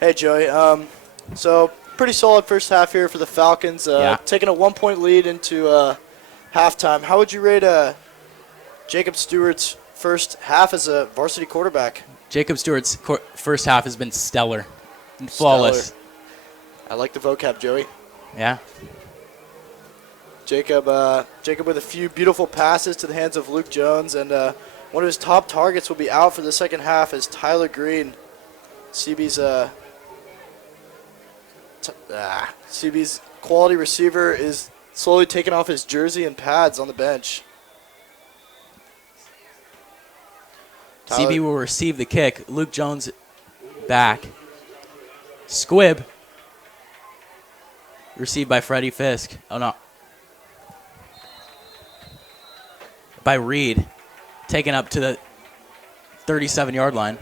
Hey, Joey. So pretty solid first half here for the Falcons. Taking a 1-point lead into halftime. How would you rate Jacob Stewart's first half as a varsity quarterback? Jacob Stewart's first half has been stellar and flawless. Stellar. I like the vocab, Joey. Yeah. Jacob with a few beautiful passes to the hands of Luke Jones, and one of his top targets will be out for the second half as Tyler Green, CB's quality receiver, is slowly taking off his jersey and pads on the bench. CB will receive the kick. Luke Jones back. Squibb. Received by Freddie Fisk. Oh, no. By Reed. Taken up to the 37-yard line.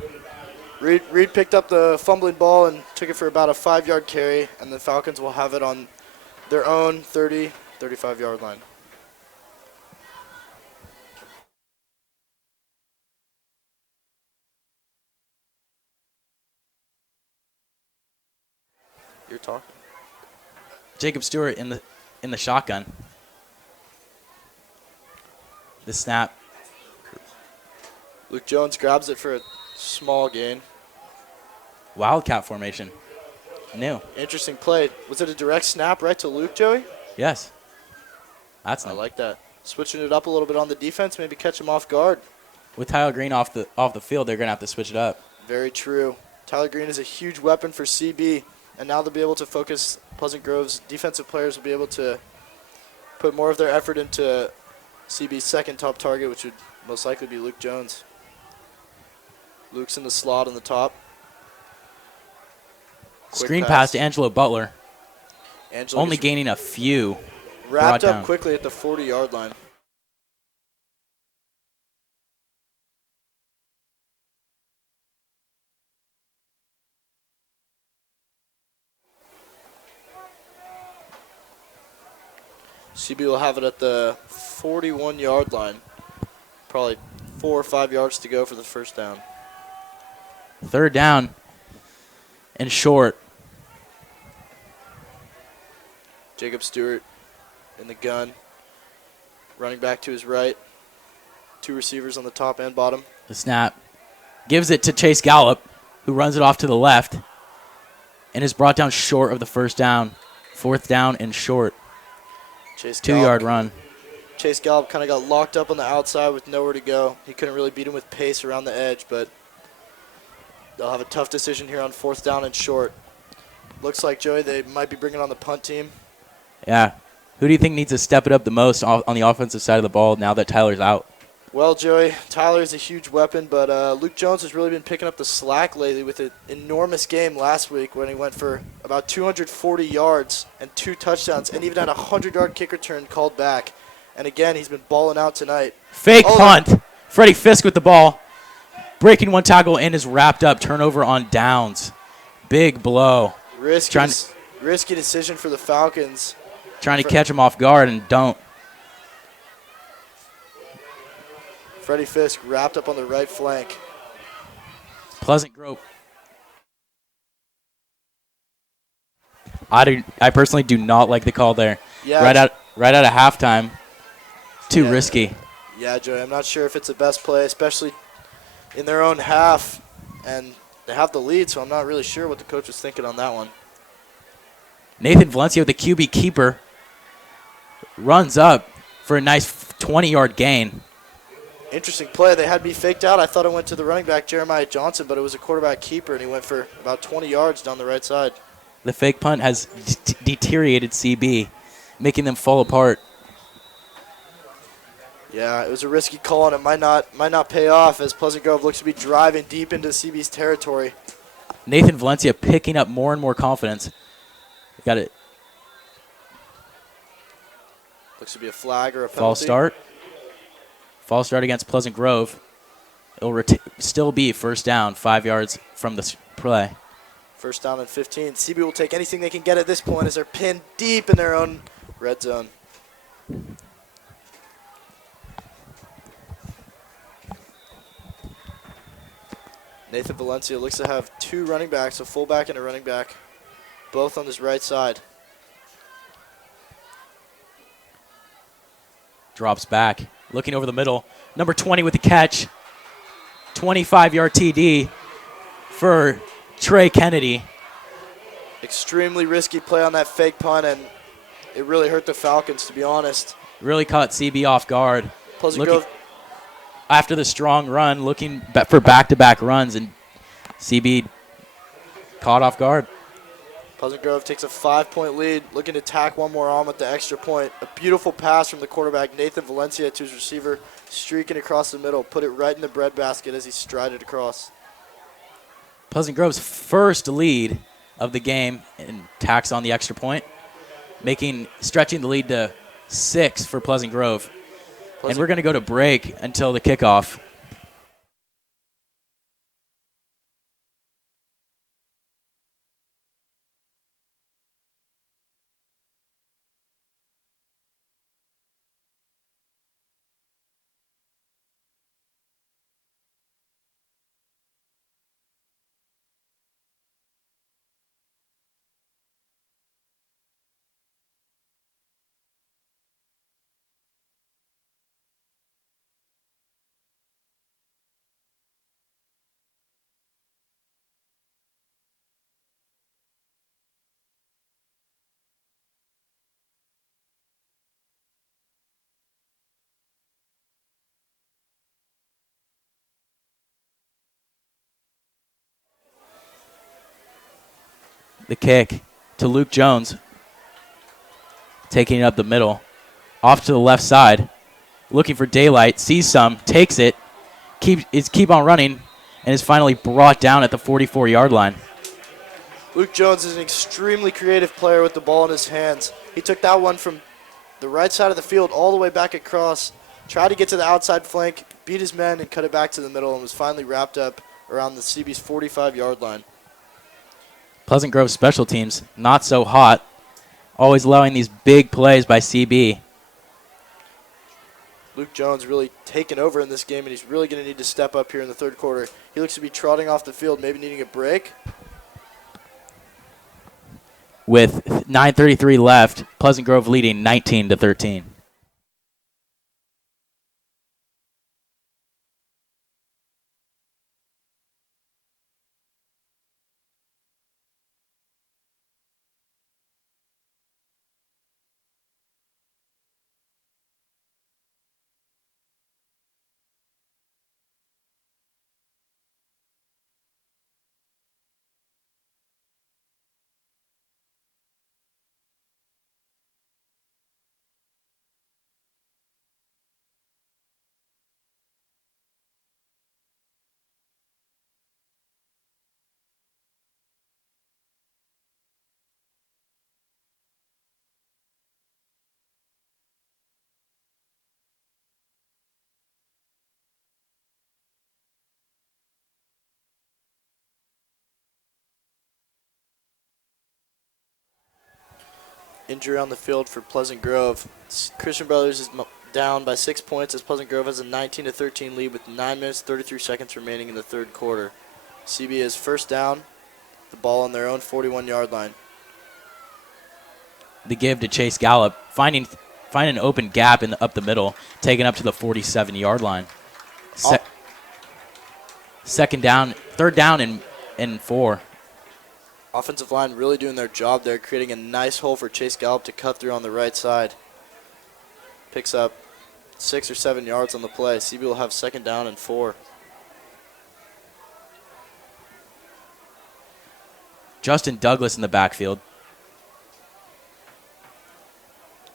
Reed picked up the fumbling ball and took it for about a 5-yard carry, and the Falcons will have it on their own 30, 35-yard line. You're talking. Jacob Stewart in the shotgun. The snap. Luke Jones grabs it for a small gain. Wildcat formation. New. Interesting play. Was it a direct snap right to Luke, Joey? Yes. That's I nice. like that. Switching it up a little bit on the defense, maybe catch him off guard. With Tyler Green off the field, they're going to have to switch it up. Very true. Tyler Green is a huge weapon for CB, and now they'll be able to focus. Pleasant Grove's defensive players will be able to put more of their effort into CB's second top target, which would most likely be Luke Jones. Luke's in the slot on the top. Quick Screen pass to Angelo Butler. Angelo Only gaining a few. wrapped brought up down. quickly at the 40-yard line. CB will have it at the 41-yard line. Probably 4 or 5 yards to go for the first down. Third down and short. Jacob Stewart in the gun. Running back to his right. 2 receivers on the top and bottom. The snap. Gives it to Chase Gallup, who runs it off to the left and is brought down short of the first down. Fourth down and short. Chase 2-yard run. Chase Gallup kind of got locked up on the outside with nowhere to go. He couldn't really beat him with pace around the edge, but they'll have a tough decision here on fourth down and short. Looks like, Joey, they might be bringing on the punt team. Yeah. Who do you think needs to step it up the most on the offensive side of the ball now that Tyler's out? Well, Joey, Tyler is a huge weapon, but Luke Jones has really been picking up the slack lately with an enormous game last week when he went for about 240 yards and 2 touchdowns and even had a 100-yard kick return called back. And again, he's been balling out tonight. Fake punt. Freddie Fisk with the ball. Breaking one tackle and is wrapped up. Turnover on downs. Big blow. Risky decision for the Falcons. Trying to catch him off guard and don't. Freddie Fisk wrapped up on the right flank. Pleasant Grove. I personally do not like the call there. Yeah, right out of halftime. Too risky. Yeah, Joey, I'm not sure if it's the best play, especially in their own half, and they have the lead, so I'm not really sure what the coach was thinking on that one. Nathan Valencia with the QB keeper runs up for a nice 20-yard gain. Interesting play. They had me faked out. I thought it went to the running back, Jeremiah Johnson, but it was a quarterback keeper, and he went for about 20 yards down the right side. The fake punt has deteriorated CB, making them fall apart. Yeah, it was a risky call, and it might not pay off as Pleasant Grove looks to be driving deep into CB's territory. Nathan Valencia picking up more and more confidence. Got it. Looks to be a flag or a penalty. False start. False start against Pleasant Grove. It'll still be first down, 5 yards from the play. First down and 15. CB will take anything they can get at this point as they're pinned deep in their own red zone. Nathan Valencia looks to have two running backs, a fullback and a running back, both on this right side. Drops back, looking over the middle. Number 20 with the catch. 25-yard TD for Trey Kennedy. Extremely risky play on that fake punt, and it really hurt the Falcons, to be honest. Really caught CB off guard. Pleasant Grove. After the strong run, looking for back-to-back runs, and CB caught off guard. Pleasant Grove takes a 5-point lead, looking to tack one more on with the extra point. A beautiful pass from the quarterback, Nathan Valencia, to his receiver, streaking across the middle, put it right in the breadbasket as he strided across. Pleasant Grove's first lead of the game and tacks on the extra point, stretching the lead to 6 for Pleasant Grove. And we're going to go to break until the kickoff. The kick to Luke Jones, taking it up the middle, off to the left side, looking for daylight, sees some, takes it, keep on running, and is finally brought down at the 44-yard line. Luke Jones is an extremely creative player with the ball in his hands. He took that one from the right side of the field all the way back across, tried to get to the outside flank, beat his men, and cut it back to the middle, and was finally wrapped up around the CB's 45-yard line. Pleasant Grove special teams, not so hot, always allowing these big plays by CB. Luke Jones really taking over in this game, and he's really going to need to step up here in the third quarter. He looks to be trotting off the field, maybe needing a break. With 9:33 left, Pleasant Grove leading 19-13. Injury on the field for Pleasant Grove. Christian Brothers is down by 6 points as Pleasant Grove has a 19-13 lead with 9 minutes 33 seconds remaining in the third quarter. CB is first down, the ball on their own 41-yard line. The give to Chase Gallup, finding an open gap up the middle, taken up to the 47-yard line. Third down and 4. Offensive line really doing their job there, creating a nice hole for Chase Gallup to cut through on the right side. Picks up 6 or 7 yards on the play. CB will have second down and 4. Justin Douglas in the backfield.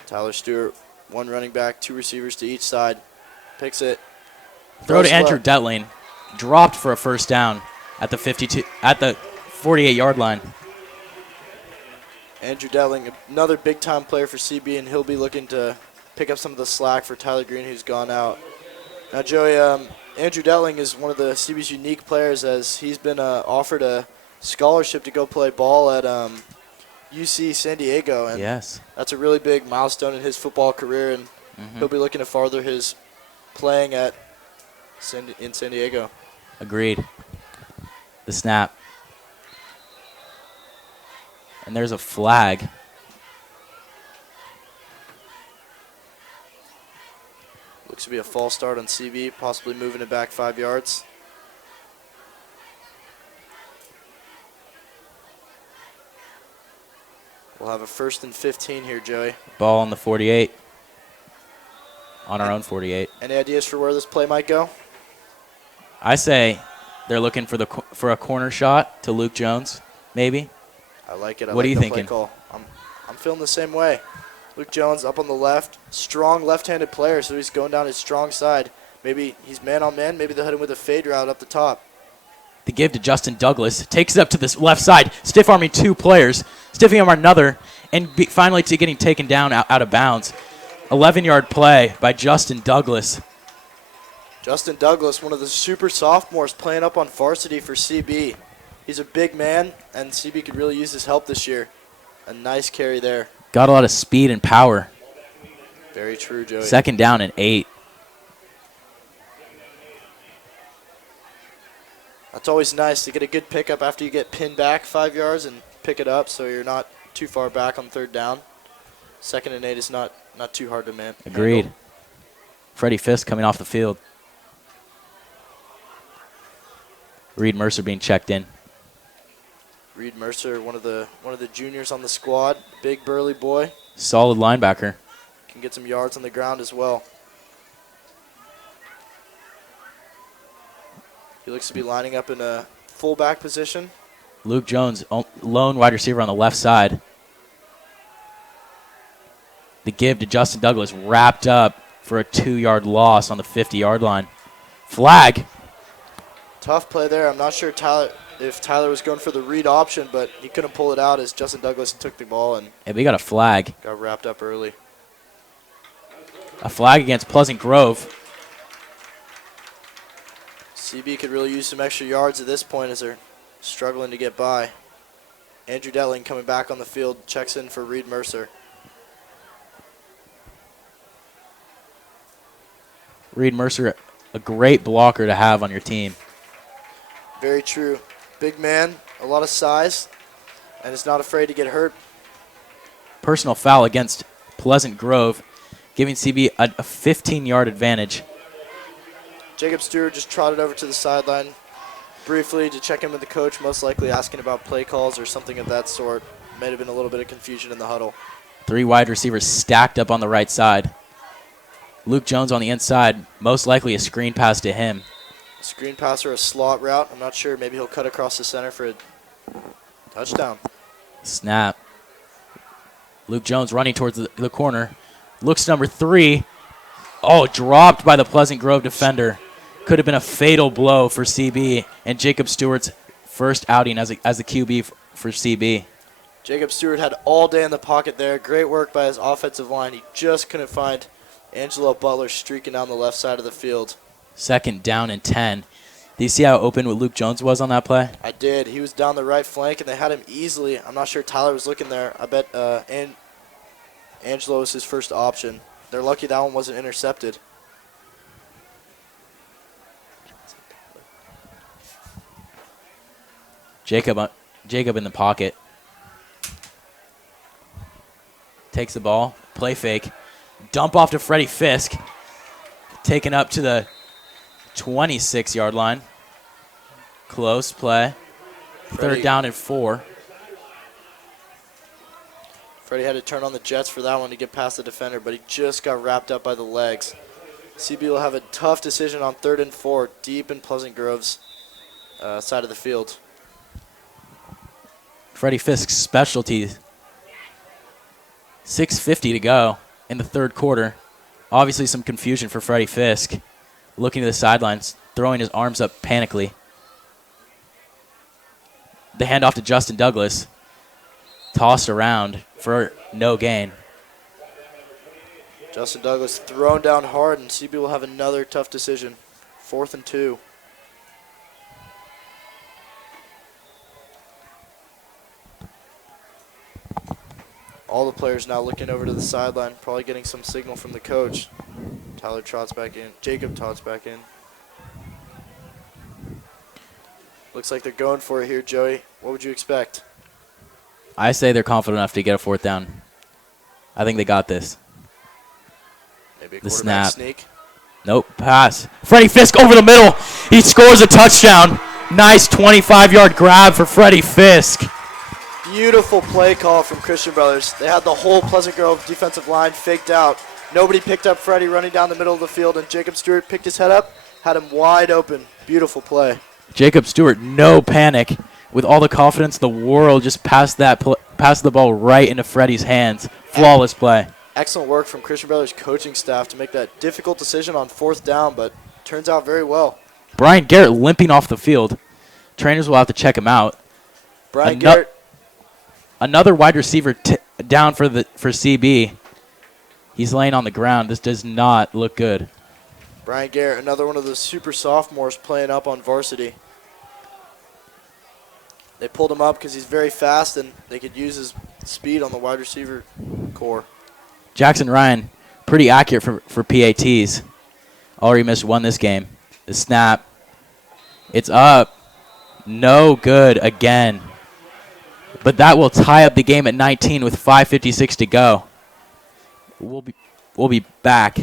Tyler Stewart, one running back, 2 receivers to each side. Picks it. Throw to Andrew Detling. Dropped for a first down at the 48-yard line. Andrew Detling, another big-time player for CB, and he'll be looking to pick up some of the slack for Tyler Green, who's gone out. Now, Joey, Andrew Detling is one of the CB's unique players, as he's been offered a scholarship to go play ball at UC San Diego, and yes, that's a really big milestone in his football career, and he'll be looking to farther his playing in San Diego. Agreed. The snap. And there's a flag. Looks to be a false start on CB, possibly moving it back 5 yards. We'll have a 1st and 15 here, Joey. Ball on the 48. On our own 48. Any ideas for where this play might go? I say they're looking for a corner shot to Luke Jones, maybe. I like it. What are you the thinking? Play call. I'm feeling the same way. Luke Jones up on the left. Strong left-handed player, so he's going down his strong side. Maybe he's man-on-man. Maybe they'll hit him with a fade route up the top. The give to Justin Douglas. Takes it up to this left side. Stiff arming 2 players. Stiffing arm another. And finally getting taken down out of bounds. 11-yard play by Justin Douglas. Justin Douglas, one of the super sophomores playing up on varsity for CB. He's a big man, and CB could really use his help this year. A nice carry there. Got a lot of speed and power. Very true, Joey. 2nd down and 8. That's always nice to get a good pickup after you get pinned back 5 yards and pick it up so you're not too far back on 3rd down. 2nd and 8 is not too hard to man. Agreed. handle. Freddie Fisk coming off the field. Reed Mercer being checked in. Reed Mercer, one of the juniors on the squad, big burly boy, Solid linebacker. can get some yards on the ground as well. He looks to be lining up in a fullback position. Luke Jones, lone wide receiver on the left side. The give to Justin Douglas, wrapped up for a 2-yard loss on the 50-yard line. Flag. Tough play there. I'm not sure if Tyler was going for the read option, but he couldn't pull it out as Justin Douglas took the ball and And we got a flag. got wrapped up early. A flag against Pleasant Grove. CB could really use some extra yards at this point as they're struggling to get by. Andrew Detling coming back on the field, checks in for Reed Mercer. Reed Mercer, a great blocker to have on your team. Very true. Big man, a lot of size, and is not afraid to get hurt. Personal foul against Pleasant Grove, giving CB a 15-yard advantage. Jacob Stewart just trotted over to the sideline briefly to check in with the coach, most likely asking about play calls or something of that sort. May have been a little bit of confusion in the huddle. 3 wide receivers stacked up on the right side. Luke Jones on the inside, most likely a screen pass to him. Screen pass or a slot route. I'm not sure. Maybe he'll cut across the center for a touchdown. Snap. Luke Jones running towards the corner. Looks number 3. Oh, dropped by the Pleasant Grove defender. Could have been a fatal blow for CB and Jacob Stewart's first outing as the QB for CB. Jacob Stewart had all day in the pocket there. Great work by his offensive line. He just couldn't find Angelo Butler streaking down the left side of the field. 2nd down and 10. Do you see how open what Luke Jones was on that play? I did. He was down the right flank, and they had him easily. I'm not sure Tyler was looking there. I bet Angelo was his first option. They're lucky that one wasn't intercepted. Jacob in the pocket. Takes the ball. Play fake. Dump off to Freddie Fisk. Taken up to the 26-yard line. Close play. Freddie. 3rd down and 4. Freddie had to turn on the jets for that one to get past the defender, but he just got wrapped up by the legs. CB will have a tough decision on 3rd and 4, deep in Pleasant Grove's side of the field. Freddie Fisk's specialty. 6:50 to go in the 3rd quarter. Obviously some confusion for Freddie Fisk. Looking to the sidelines, throwing his arms up panically. The handoff to Justin Douglas. Tossed around for no gain. Justin Douglas thrown down hard, and CB will have another tough decision. 4th and 2. All the players now looking over to the sideline, probably getting some signal from the coach. Tyler trots back in. Jacob trots back in. Looks like they're going for it here, Joey. What would you expect? I say they're confident enough to get a 4th down. I think they got this. Maybe a The quarterback snap. sneak. Nope, pass. Freddie Fisk over the middle. He scores a touchdown. Nice 25-yard grab for Freddie Fisk. Beautiful play call from Christian Brothers. They had the whole Pleasant Grove defensive line faked out. Nobody picked up Freddie running down the middle of the field, and Jacob Stewart picked his head up, had him wide open. Beautiful play. Jacob Stewart, no panic. With all the confidence in the world, just passed the ball right into Freddie's hands. Flawless play. Excellent work from Christian Brothers coaching staff to make that difficult decision on 4th down, but turns out very well. Brian Garrett limping off the field. Trainers will have to check him out. Brian Garrett. Another wide receiver down for CB. He's laying on the ground. This does not look good. Brian Garrett, another one of the super sophomores playing up on varsity. They pulled him up because he's very fast and they could use his speed on the wide receiver core. Jackson Ryan, pretty accurate for PATs. Already missed one this game. The snap. It's up. No good again. But that will tie up the game at 19 with 5:56 to go. We'll be back.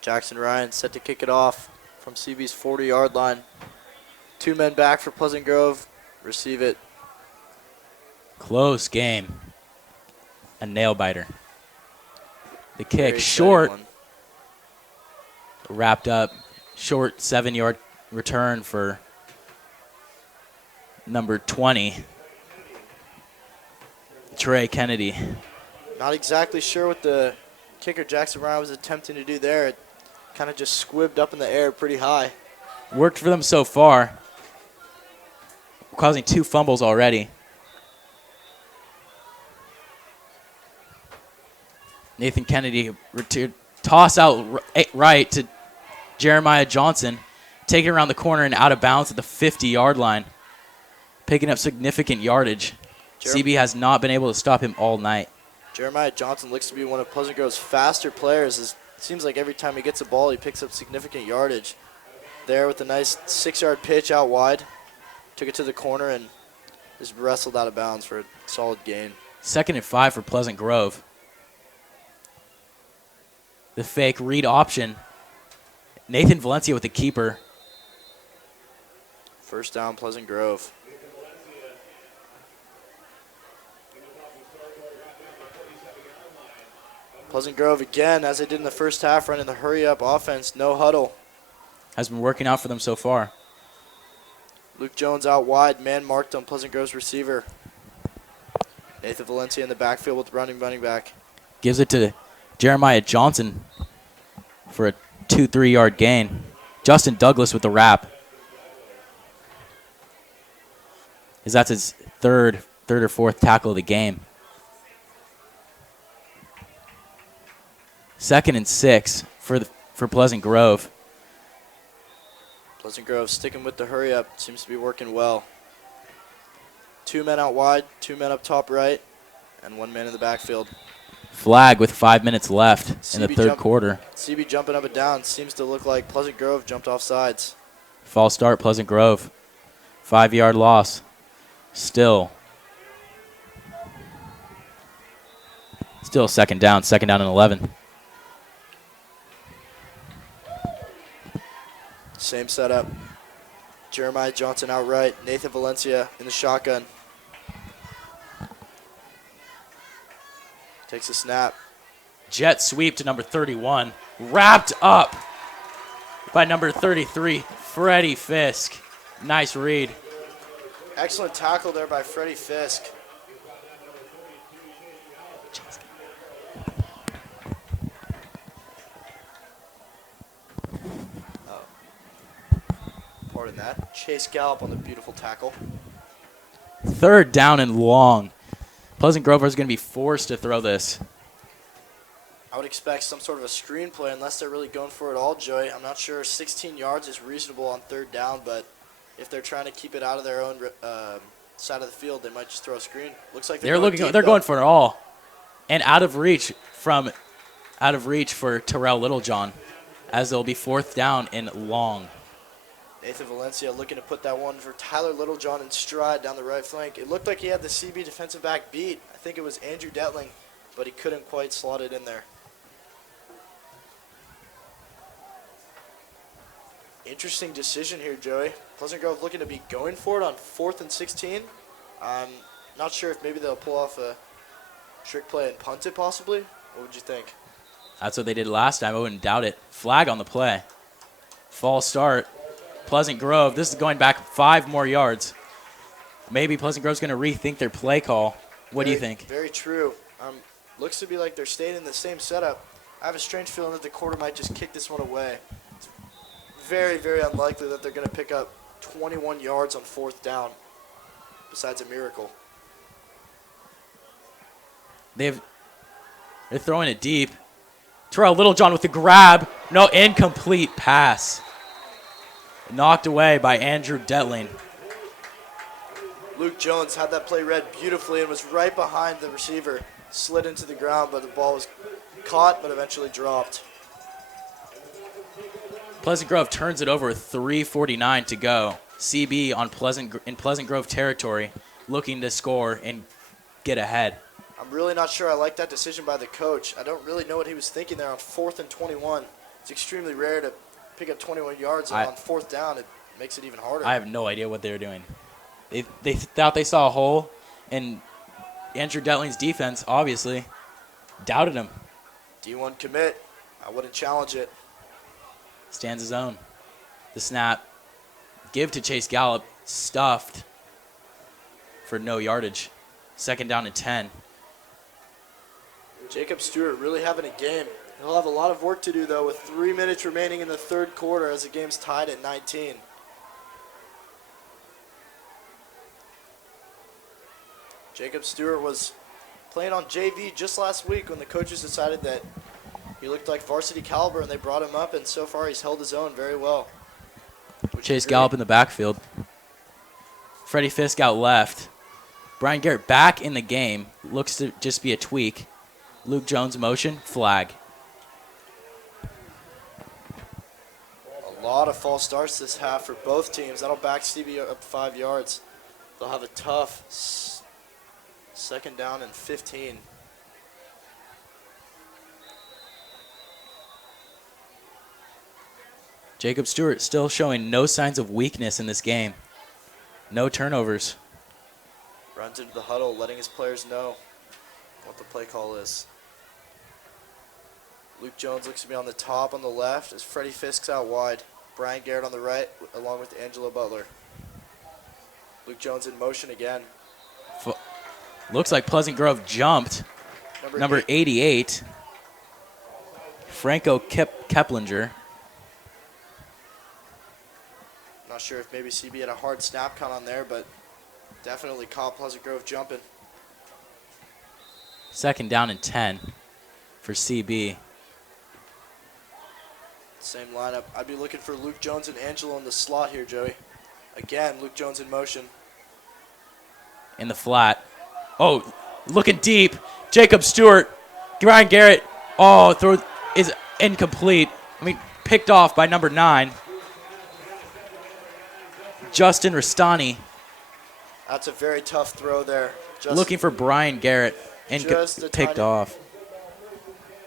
Jackson Ryan set to kick it off from CB's 40-yard line. 2 men back for Pleasant Grove. Receive it. Close game. A nail biter. The kick Very exciting short. one. Wrapped up. Short 7-yard return for number 20. Trey Kennedy. Not exactly sure what the kicker Jackson Ryan was attempting to do there. It kind of just squibbed up in the air pretty high. Worked for them so far. Causing 2 fumbles already. Nathan Kennedy toss out right to Jeremiah Johnson. Take it around the corner and out of bounds at the 50-yard line. Picking up significant yardage. CB has not been able to stop him all night. Jeremiah Johnson looks to be one of Pleasant Grove's faster players. It seems like every time he gets a ball, he picks up significant yardage. There with a nice 6-yard pitch out wide. Took it to the corner and just wrestled out of bounds for a solid gain. 2nd and 5 for Pleasant Grove. The fake read option. Nathan Valencia with the keeper. 1st down, Pleasant Grove. Pleasant Grove again, as they did in the first half, running the hurry-up offense, no huddle. Has been working out for them so far. Luke Jones out wide, man marked on Pleasant Grove's receiver. Nathan Valencia in the backfield with the running back. Gives it to Jeremiah Johnson for a 2-3-yard gain. Justin Douglas with the wrap. That's his third or fourth tackle of the game. 2nd and 6 for Pleasant Grove. Pleasant Grove sticking with the hurry-up. Seems to be working well. 2 men out wide, 2 men up top right, and 1 man in the backfield. Flag with 5 minutes left in the third quarter. CB jumping up and down. Seems to look like Pleasant Grove jumped off sides. False start, Pleasant Grove. 5-yard loss. Still 2nd down and 11. Same setup. Jeremiah Johnson out right. Nathan Valencia in the shotgun. Takes a snap. Jet sweep to number 31. Wrapped up by number 33, Freddie Fisk. Nice read. Excellent tackle there by Freddie Fisk. Pardon that. Chase Gallup on the beautiful tackle. 3rd down and long. Pleasant Grove is going to be forced to throw this. I would expect some sort of a screenplay unless they're really going for it all, Joey. I'm not sure 16 yards is reasonable on 3rd down, but if they're trying to keep it out of their own side of the field, they might just throw a screen. Looks like they're going for it all. And out of reach for Terrell Littlejohn, as it'll be 4th down and long. Nathan Valencia looking to put that one for Tyler Littlejohn in stride down the right flank. It looked like he had the CB defensive back beat. I think it was Andrew Detling, but he couldn't quite slot it in there. Interesting decision here, Joey. Pleasant Grove looking to be going for it on 4th and 16. I'm not sure if maybe they'll pull off a trick play and punt it possibly. What would you think? That's what they did last time. I wouldn't doubt it. Flag on the play. False start. Pleasant Grove, this is going back 5 more yards. Maybe Pleasant Grove's going to rethink their play call. What do you think? Very true. Looks to be like they're staying in the same setup. I have a strange feeling that the quarter might just kick this one away. It's very, very unlikely that they're going to pick up 21 yards on 4th down, besides a miracle. They're throwing it deep. Terrell Littlejohn with the grab. No, incomplete pass. Knocked away by Andrew Detling. Luke Jones had that play read beautifully and was right behind the receiver. Slid into the ground, but the ball was caught but eventually dropped. Pleasant Grove turns it over with 3:49 to go. CB on Pleasant Grove territory, looking to score and get ahead. I'm really not sure I like that decision by the coach. I don't really know what he was thinking there on 4th and 21. It's extremely rare to pick up 21 yards, and on 4th down, it makes it even harder. I have no idea what they were doing. They thought they saw a hole, and Andrew Detling's defense obviously doubted him. D1 commit. I wouldn't challenge it. Stands his own. The snap. Give to Chase Gallup. Stuffed for no yardage. 2nd down and 10. Jacob Stewart really having a game. He'll have a lot of work to do, though, with 3 minutes remaining in the 3rd quarter as the game's tied at 19. Jacob Stewart was playing on JV just last week when the coaches decided that he looked like varsity caliber, and they brought him up, and so far he's held his own very well. Chase Gallup in the backfield. Freddie Fisk out left. Brian Garrett back in the game. Looks to just be a tweak. Luke Jones motion, flag. A lot of false starts this half for both teams. That'll back CB up 5 yards. They'll have a tough 2nd down and 15. Jacob Stewart still showing no signs of weakness in this game. No turnovers. Runs into the huddle, letting his players know what the play call is. Luke Jones looks to be on the top on the left as Freddie Fisk's out wide. Brian Garrett on the right along with Angelo Butler. Luke Jones in motion again. Looks like Pleasant Grove jumped. Number 88, Franco Keplinger. Not sure if maybe CB had a hard snap count on there, but definitely caught Pleasant Grove jumping. 2nd down and 10 for CB. Same lineup. I'd be looking for Luke Jones and Angelo in the slot here, Joey. Again, Luke Jones in motion. In the flat. Oh, looking deep. Jacob Stewart. Brian Garrett. Oh, throw is incomplete. Picked off by number 9. Justin Rastani. That's a very tough throw there. Looking for Brian Garrett and picked off.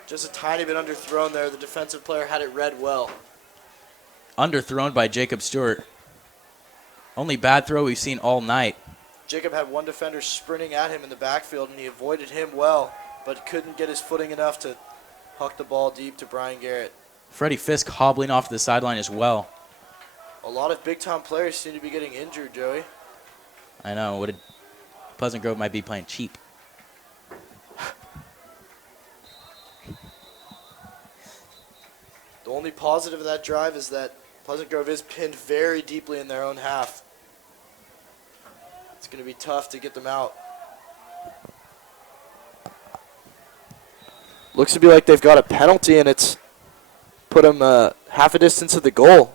Just a tiny bit underthrown there. The defensive player had it read well. Underthrown by Jacob Stewart. Only bad throw we've seen all night. Jacob had one defender sprinting at him in the backfield, and he avoided him well, but couldn't get his footing enough to huck the ball deep to Brian Garrett. Freddie Fisk hobbling off the sideline as well. A lot of big-time players seem to be getting injured, Joey. I know. Pleasant Grove might be playing cheap. The only positive of that drive is that Pleasant Grove is pinned very deeply in their own half. It's going to be tough to get them out. Looks to be like they've got a penalty, and it's put them half a distance to the goal.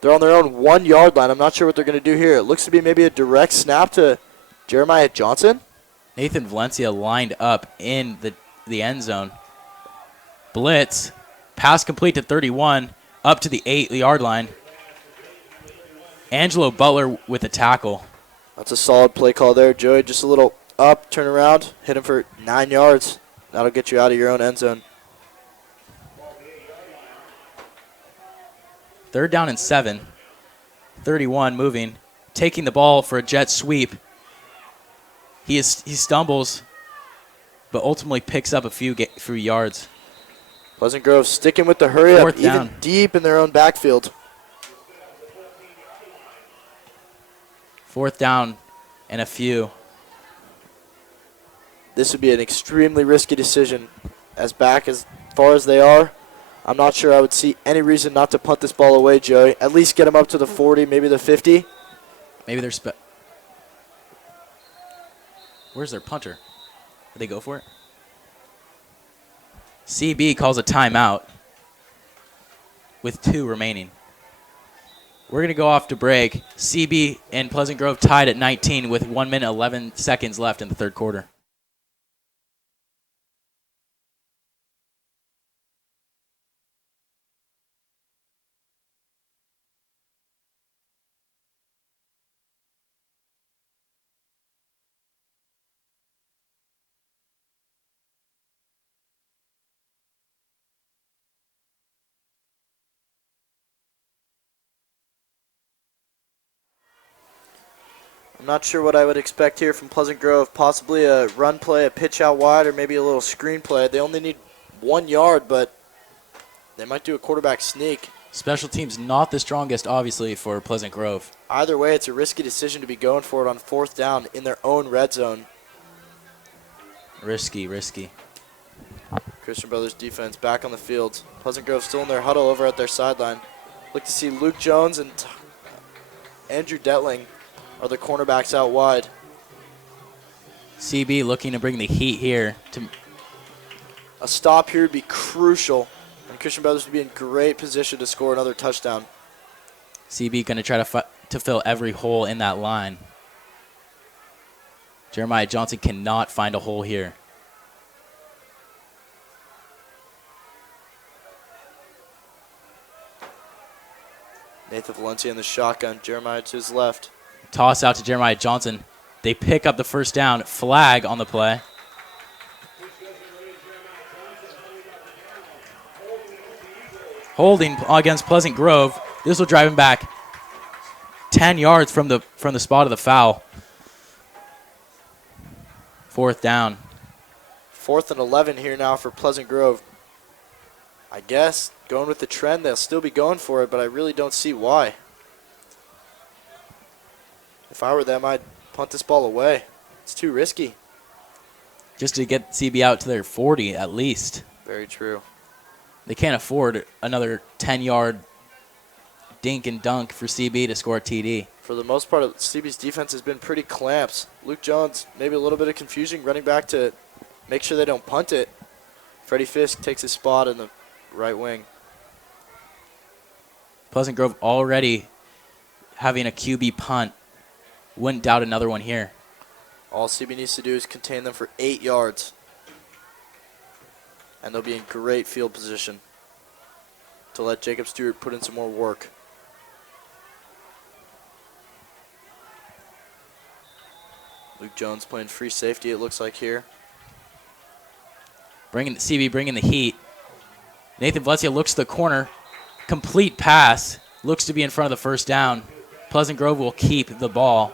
They're on their own 1 yard line. I'm not sure what they're going to do here. It looks to be maybe a direct snap to Jeremiah Johnson. Nathan Valencia lined up in the end zone. Blitz. Pass complete to 31, up to the 8-yard line. Angelo Butler with a tackle. That's a solid play call there, Joey. Just a little up, turn around, hit him for 9 yards. That'll get you out of your own end zone. 3rd down and 7. 31 moving, taking the ball for a jet sweep. He stumbles, but ultimately picks up a few yards. Pleasant Grove sticking with the hurry up, 4th down. even deep in their own backfield. 4th down and a few. This would be an extremely risky decision. As back as far as they are, I'm not sure I would see any reason not to punt this ball away, Joey. At least get them up to the 40, maybe the 50. Maybe they're Where's their punter? Did they go for it? CB calls a timeout with 2 remaining. We're going to go off to break. CB and Pleasant Grove tied at 19 with 1 minute 11 seconds left in the 3rd quarter. I'm not sure what I would expect here from Pleasant Grove. Possibly a run play, a pitch out wide, or maybe a little screen play. They only need 1 yard, but they might do a quarterback sneak. Special teams not the strongest, obviously, for Pleasant Grove. Either way, it's a risky decision to be going for it on 4th down in their own red zone. Risky. Christian Brothers defense back on the field. Pleasant Grove still in their huddle over at their sideline. Look to see Luke Jones and Andrew Detling are the cornerbacks out wide. CB looking to bring the heat here. A stop here would be crucial, and Christian Brothers would be in great position to score another touchdown. CB going to try to fill every hole in that line. Jeremiah Johnson cannot find a hole here. Nathan Valencia in the shotgun. Jeremiah to his left. Toss out to Jeremiah Johnson. They pick up the 1st down. Flag on the play. Holding against Pleasant Grove. This will drive him back 10 yards from the spot of the foul. 4th down. 4th and 11 here now for Pleasant Grove. I guess going with the trend, they'll still be going for it, but I really don't see why. If I were them, I'd punt this ball away. It's too risky. Just to get CB out to their 40 at least. Very true. They can't afford another 10-yard dink and dunk for CB to score a TD. For the most part, CB's defense has been pretty clamps. Luke Jones, maybe a little bit of confusion, running back to make sure they don't punt it. Freddie Fisk takes his spot in the right wing. Pleasant Grove already having a QB punt. Wouldn't doubt another one here. All CB needs to do is contain them for 8 yards. And they'll be in great field position to let Jacob Stewart put in some more work. Luke Jones playing free safety, it looks like here. CB bringing the heat. Nathan Valencia looks to the corner. Complete pass. Looks to be in front of the 1st down. Pleasant Grove will keep the ball.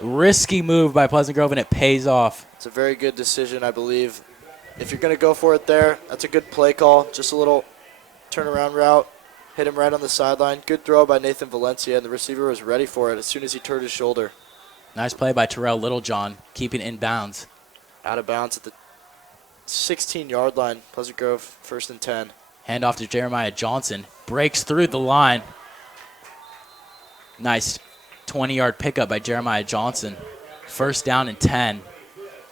Risky move by Pleasant Grove, and it pays off. It's a very good decision, I believe. If you're going to go for it there, that's a good play call. Just a little turnaround route. Hit him right on the sideline. Good throw by Nathan Valencia, and the receiver was ready for it as soon as he turned his shoulder. Nice play by Terrell Littlejohn, keeping in bounds. Out of bounds at the 16-yard line. Pleasant Grove, 1st and 10. Handoff to Jeremiah Johnson. Breaks through the line. Nice 20-yard pickup by Jeremiah Johnson. 1st down and 10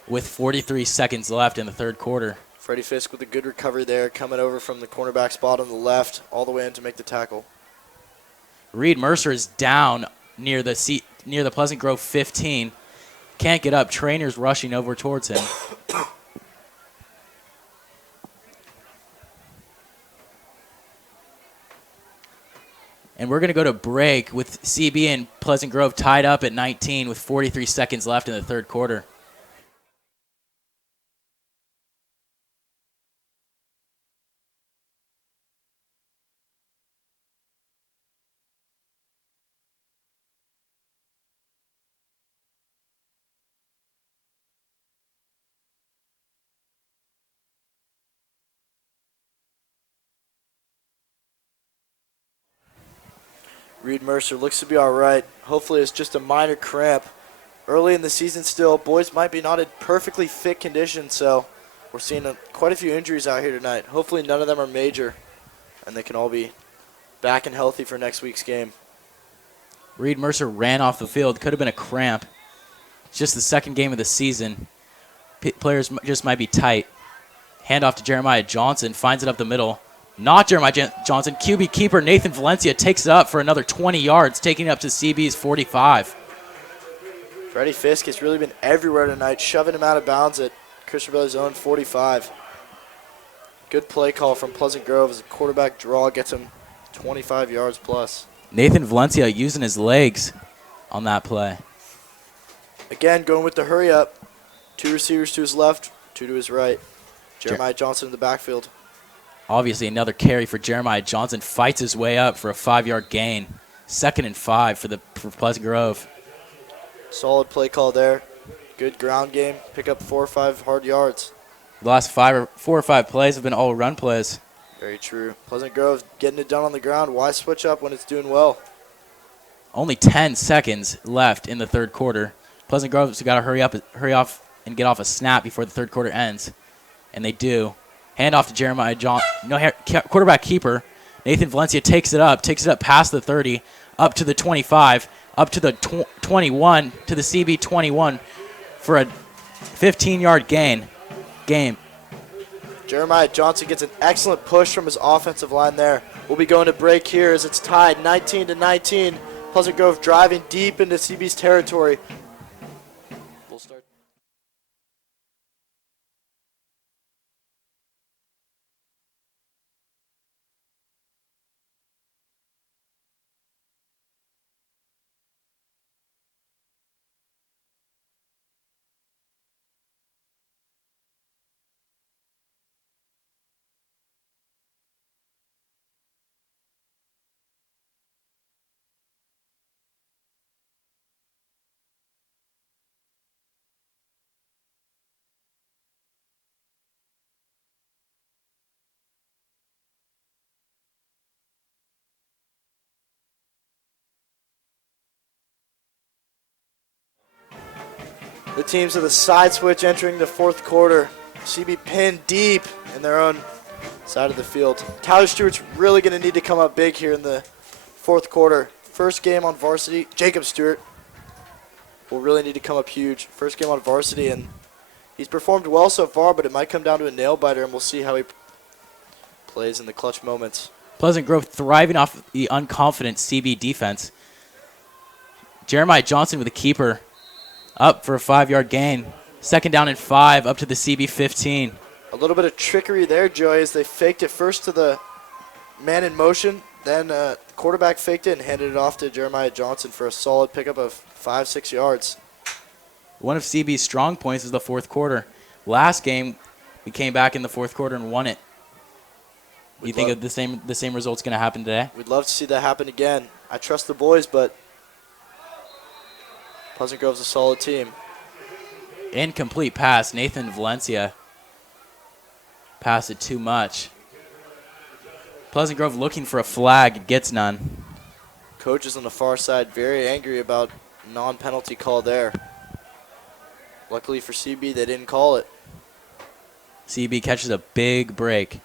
with 43 seconds left in the third quarter. Freddie Fisk with a good recovery there, coming over from the cornerback spot on the left, all the way in to make the tackle. Reed Mercer is down near the Pleasant Grove 15. Can't get up. Trainers rushing over towards him. And we're going to go to break with CB and Pleasant Grove tied up at 19 with 43 seconds left in the third quarter. Reed Mercer looks to be all right. Hopefully it's just a minor cramp. Early in the season still, boys might be not in perfectly fit condition, so we're seeing quite a few injuries out here tonight. Hopefully none of them are major, and they can all be back and healthy for next week's game. Reed Mercer ran off the field. Could have been a cramp. It's just the second game of the season. Players just might be tight. Handoff to Jeremiah Johnson. Finds it up the middle. Not Jeremiah Johnson. QB keeper Nathan Valencia takes it up for another 20 yards, taking it up to CB's 45. Freddie Fisk has really been everywhere tonight, shoving him out of bounds at Christian Brothers' own 45. Good play call from Pleasant Grove as a quarterback draw gets him 25 yards plus. Nathan Valencia using his legs on that play. Again, going with the hurry up. 2 receivers to his left, 2 to his right. Jeremiah Johnson in the backfield. Obviously another carry for Jeremiah Johnson. Fights his way up for a 5-yard gain. 2nd and 5 for Pleasant Grove. Solid play call there. Good ground game. Pick up 4 or 5 hard yards. The last 4 or 5 plays have been all run plays. Very true. Pleasant Grove getting it done on the ground. Why switch up when it's doing well? Only 10 seconds left in the third quarter. Pleasant Grove's got to hurry off and get off a snap before the third quarter ends. And they do. Handoff to Jeremiah quarterback keeper. Nathan Valencia takes it up past the 30, up to the 25, up to the 21, to the CB 21 for a 15-yard game. Jeremiah Johnson gets an excellent push from his offensive line there. We'll be going to break here as it's tied 19-19. Pleasant Grove driving deep into CB's territory. We'll start. The teams of the side switch entering the fourth quarter. CB pinned deep in their own side of the field. Tyler Stewart's really going to need to come up big here in the fourth quarter. First game on varsity. Jacob Stewart will really need to come up huge. First game on varsity, and he's performed well so far, but it might come down to a nail-biter, and we'll see how he plays in the clutch moments. Pleasant Grove thriving off the unconfident CB defense. Jeremiah Johnson with a keeper. Up for a 5-yard gain. 2nd down and 5 up to the CB 15. A little bit of trickery there, Joey, as they faked it first to the man in motion. Then the quarterback faked it and handed it off to Jeremiah Johnson for a solid pickup of 5-6 yards. One of CB's strong points is the fourth quarter. Last game, we came back in the fourth quarter and won it. You think the same result's going to happen today? We'd love to see that happen again. I trust the boys, but Pleasant Grove's a solid team. Incomplete pass. Nathan Valencia passed it too much. Pleasant Grove looking for a flag. Gets none. Coaches on the far side very angry about non-penalty call there. Luckily for CB, they didn't call it. CB catches a big break.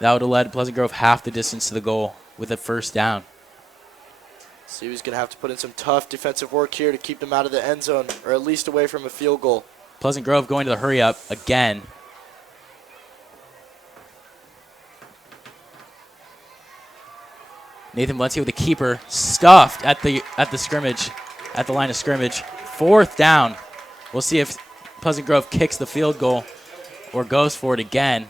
That would have led Pleasant Grove half the distance to the goal with a first down. CB's going to have to put in some tough defensive work here to keep them out of the end zone, or at least away from a field goal. Pleasant Grove going to the hurry up again. Nathan Valencia with the keeper, stuffed at the scrimmage, at the line of scrimmage. Fourth down. We'll see if Pleasant Grove kicks the field goal or goes for it again.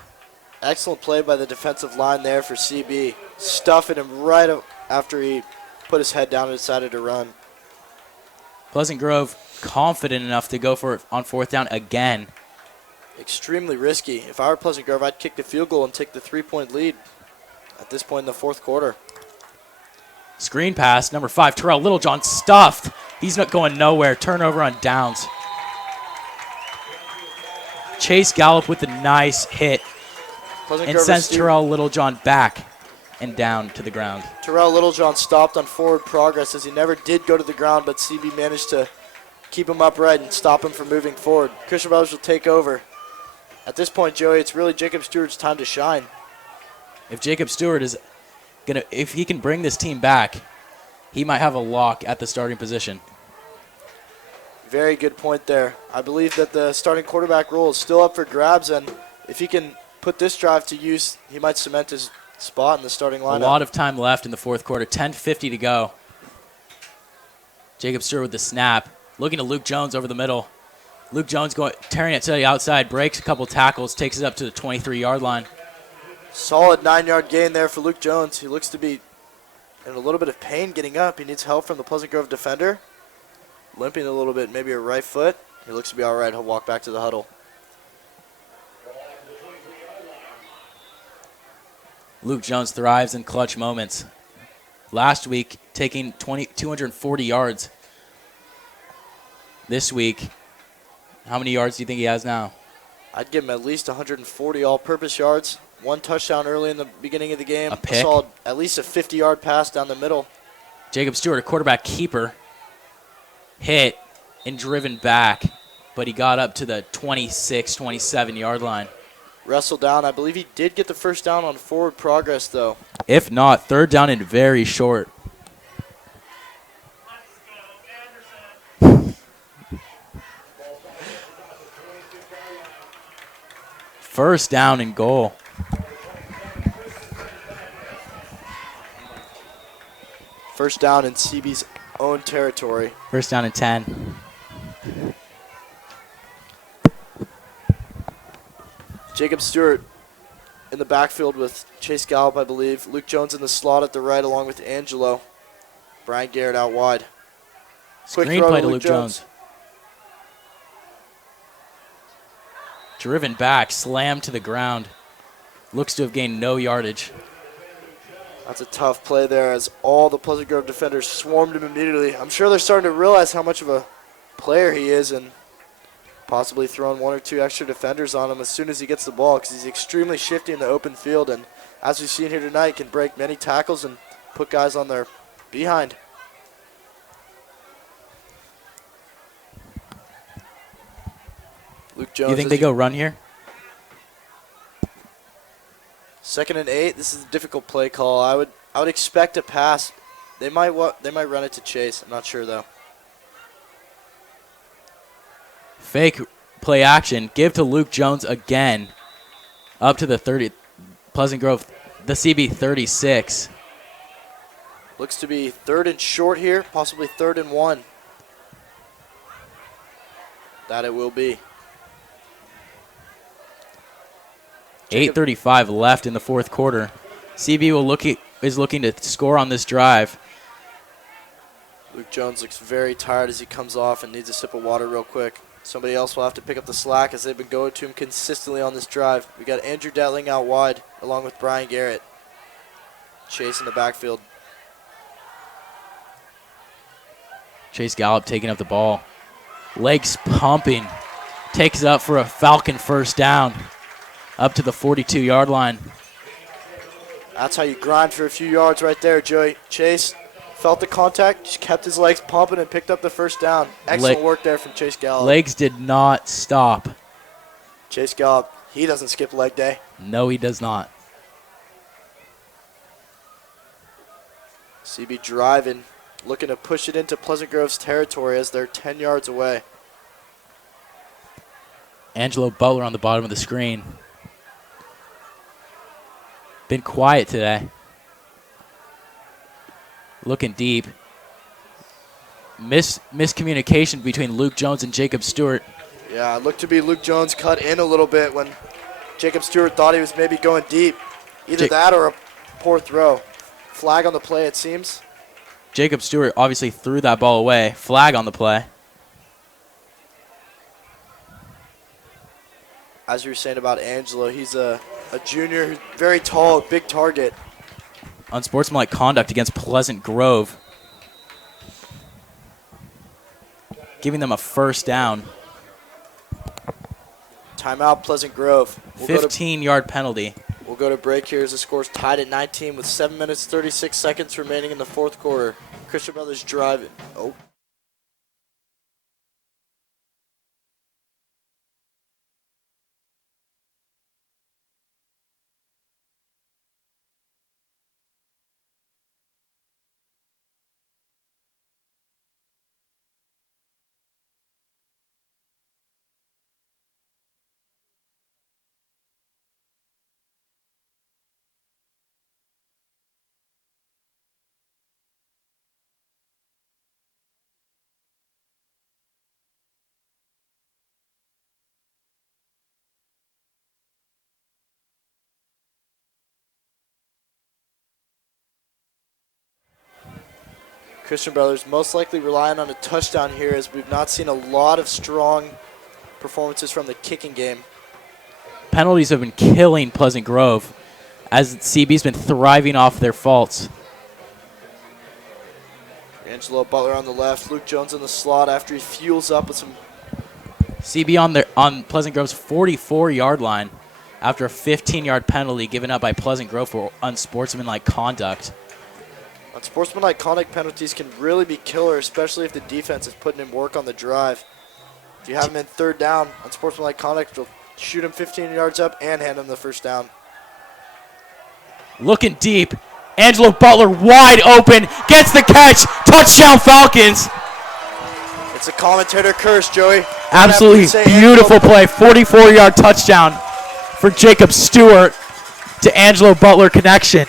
Excellent play by the defensive line there for CB. Stuffing him right after he put his head down and decided to run. Pleasant Grove confident enough to go for it on fourth down again. Extremely risky. If I were Pleasant Grove, I'd kick the field goal and take the 3-point lead at this point in the fourth quarter. Screen pass, number 5, Terrell Littlejohn stuffed. He's not going nowhere. Turnover on downs. Chase Gallup with a nice hit Pleasant and Grove sends receiver Terrell Littlejohn back and down to the ground. Terrell Littlejohn stopped on forward progress as he never did go to the ground, but CB managed to keep him upright and stop him from moving forward. Christian Brothers will take over. At this point, Joey, it's really Jacob Stewart's time to shine. If Jacob Stewart is gonna, if he can bring this team back, he might have a lock at the starting position. Very good point there. I believe that the starting quarterback role is still up for grabs, and if he can put this drive to use, he might cement his spot in the starting lineup. A lot of time left in the fourth quarter. 10:50 to go. Jacob Stewart with the snap. Looking to Luke Jones over the middle. Luke Jones tearing it to the outside, breaks a couple tackles, takes it up to the 23-yard line. Solid 9-yard gain there for Luke Jones. He looks to be in a little bit of pain getting up. He needs help from the Pleasant Grove defender. Limping a little bit, maybe a right foot. He looks to be all right. He'll walk back to the huddle. Luke Jones thrives in clutch moments. Last week, taking 240 yards. This week, how many yards do you think he has now? I'd give him at least 140 all-purpose yards. One touchdown early in the beginning of the game. A pick. Solid, at least a 50-yard pass down the middle. Jacob Stewart, a quarterback keeper, hit and driven back, but he got up to the 26, 27-yard line. Wrestled down. I believe he did get the first down on forward progress, though. If not, third down and very short. First down and goal. First down in CB's own territory. First down and 10. Jacob Stewart in the backfield with Chase Gallup, I believe. Luke Jones in the slot at the right along with Angelo. Brian Garrett out wide. Quick throw Screenplay to Luke Jones. Driven back, slammed to the ground. Looks to have gained no yardage. That's a tough play there as all the Pleasant Grove defenders swarmed him immediately. I'm sure they're starting to realize how much of a player he is and possibly throwing one or two extra defenders on him as soon as he gets the ball because he's extremely shifty in the open field, and as we've seen here tonight, can break many tackles and put guys on their behind. Luke Jones. You think they go run here? 2nd and 8. This is a difficult play call. I would expect a pass. They might run it to Chase. I'm not sure though. Fake play action. Give to Luke Jones again. Up to the 30. Pleasant Grove, the CB 36. Looks to be 3rd and short here, possibly 3rd and 1. That it will be. 8:35 left in the fourth quarter. CB is looking to score on this drive. Luke Jones looks very tired as he comes off and needs a sip of water real quick. Somebody else will have to pick up the slack as they've been going to him consistently on this drive. We got Andrew Detling out wide along with Brian Garrett. Chase in the backfield. Chase Gallup taking up the ball. Legs pumping. Takes it up for a Falcon first down. Up to the 42-yard line. That's how you grind for a few yards right there, Joey. Chase Felt the contact, just kept his legs pumping and picked up the first down. Excellent work there from Chase Gallup. Legs did not stop. Chase Gallup, he doesn't skip leg day. No, he does not. CB driving, looking to push it into Pleasant Grove's territory as they're 10 yards away. Angelo Butler on the bottom of the screen. Been quiet today. Looking deep. Miscommunication between Luke Jones and Jacob Stewart. Yeah, it looked to be Luke Jones cut in a little bit when Jacob Stewart thought he was maybe going deep. Either that or a poor throw. Flag on the play, it seems. Jacob Stewart obviously threw that ball away. Flag on the play. As you were saying about Angelo, he's a junior who's very tall, big target. Unsportsmanlike conduct against Pleasant Grove. Giving them a first down. Timeout, Pleasant Grove. 15-yard penalty. We'll go to break here as the score's tied at 19 with 7 minutes, 36 seconds remaining in the fourth quarter. Christian Brothers driving. Oh. Christian Brothers most likely relying on a touchdown here as we've not seen a lot of strong performances from the kicking game. Penalties have been killing Pleasant Grove as CB's been thriving off their faults. Angelo Butler on the left, Luke Jones in the slot after he fuels up with some. CB on Pleasant Grove's 44-yard line after a 15-yard penalty given up by Pleasant Grove for unsportsmanlike conduct. Unsportsmanlike conduct penalties can really be killer, especially if the defense is putting in work on the drive. If you have him in third down, unsportsmanlike conduct will shoot him 15 yards up and hand him the first down. Looking deep. Angelo Butler wide open. Gets the catch. Touchdown Falcons. It's a commentator curse, Joey. Absolutely beautiful play. 44-yard touchdown for Jacob Stewart to Angelo Butler connection.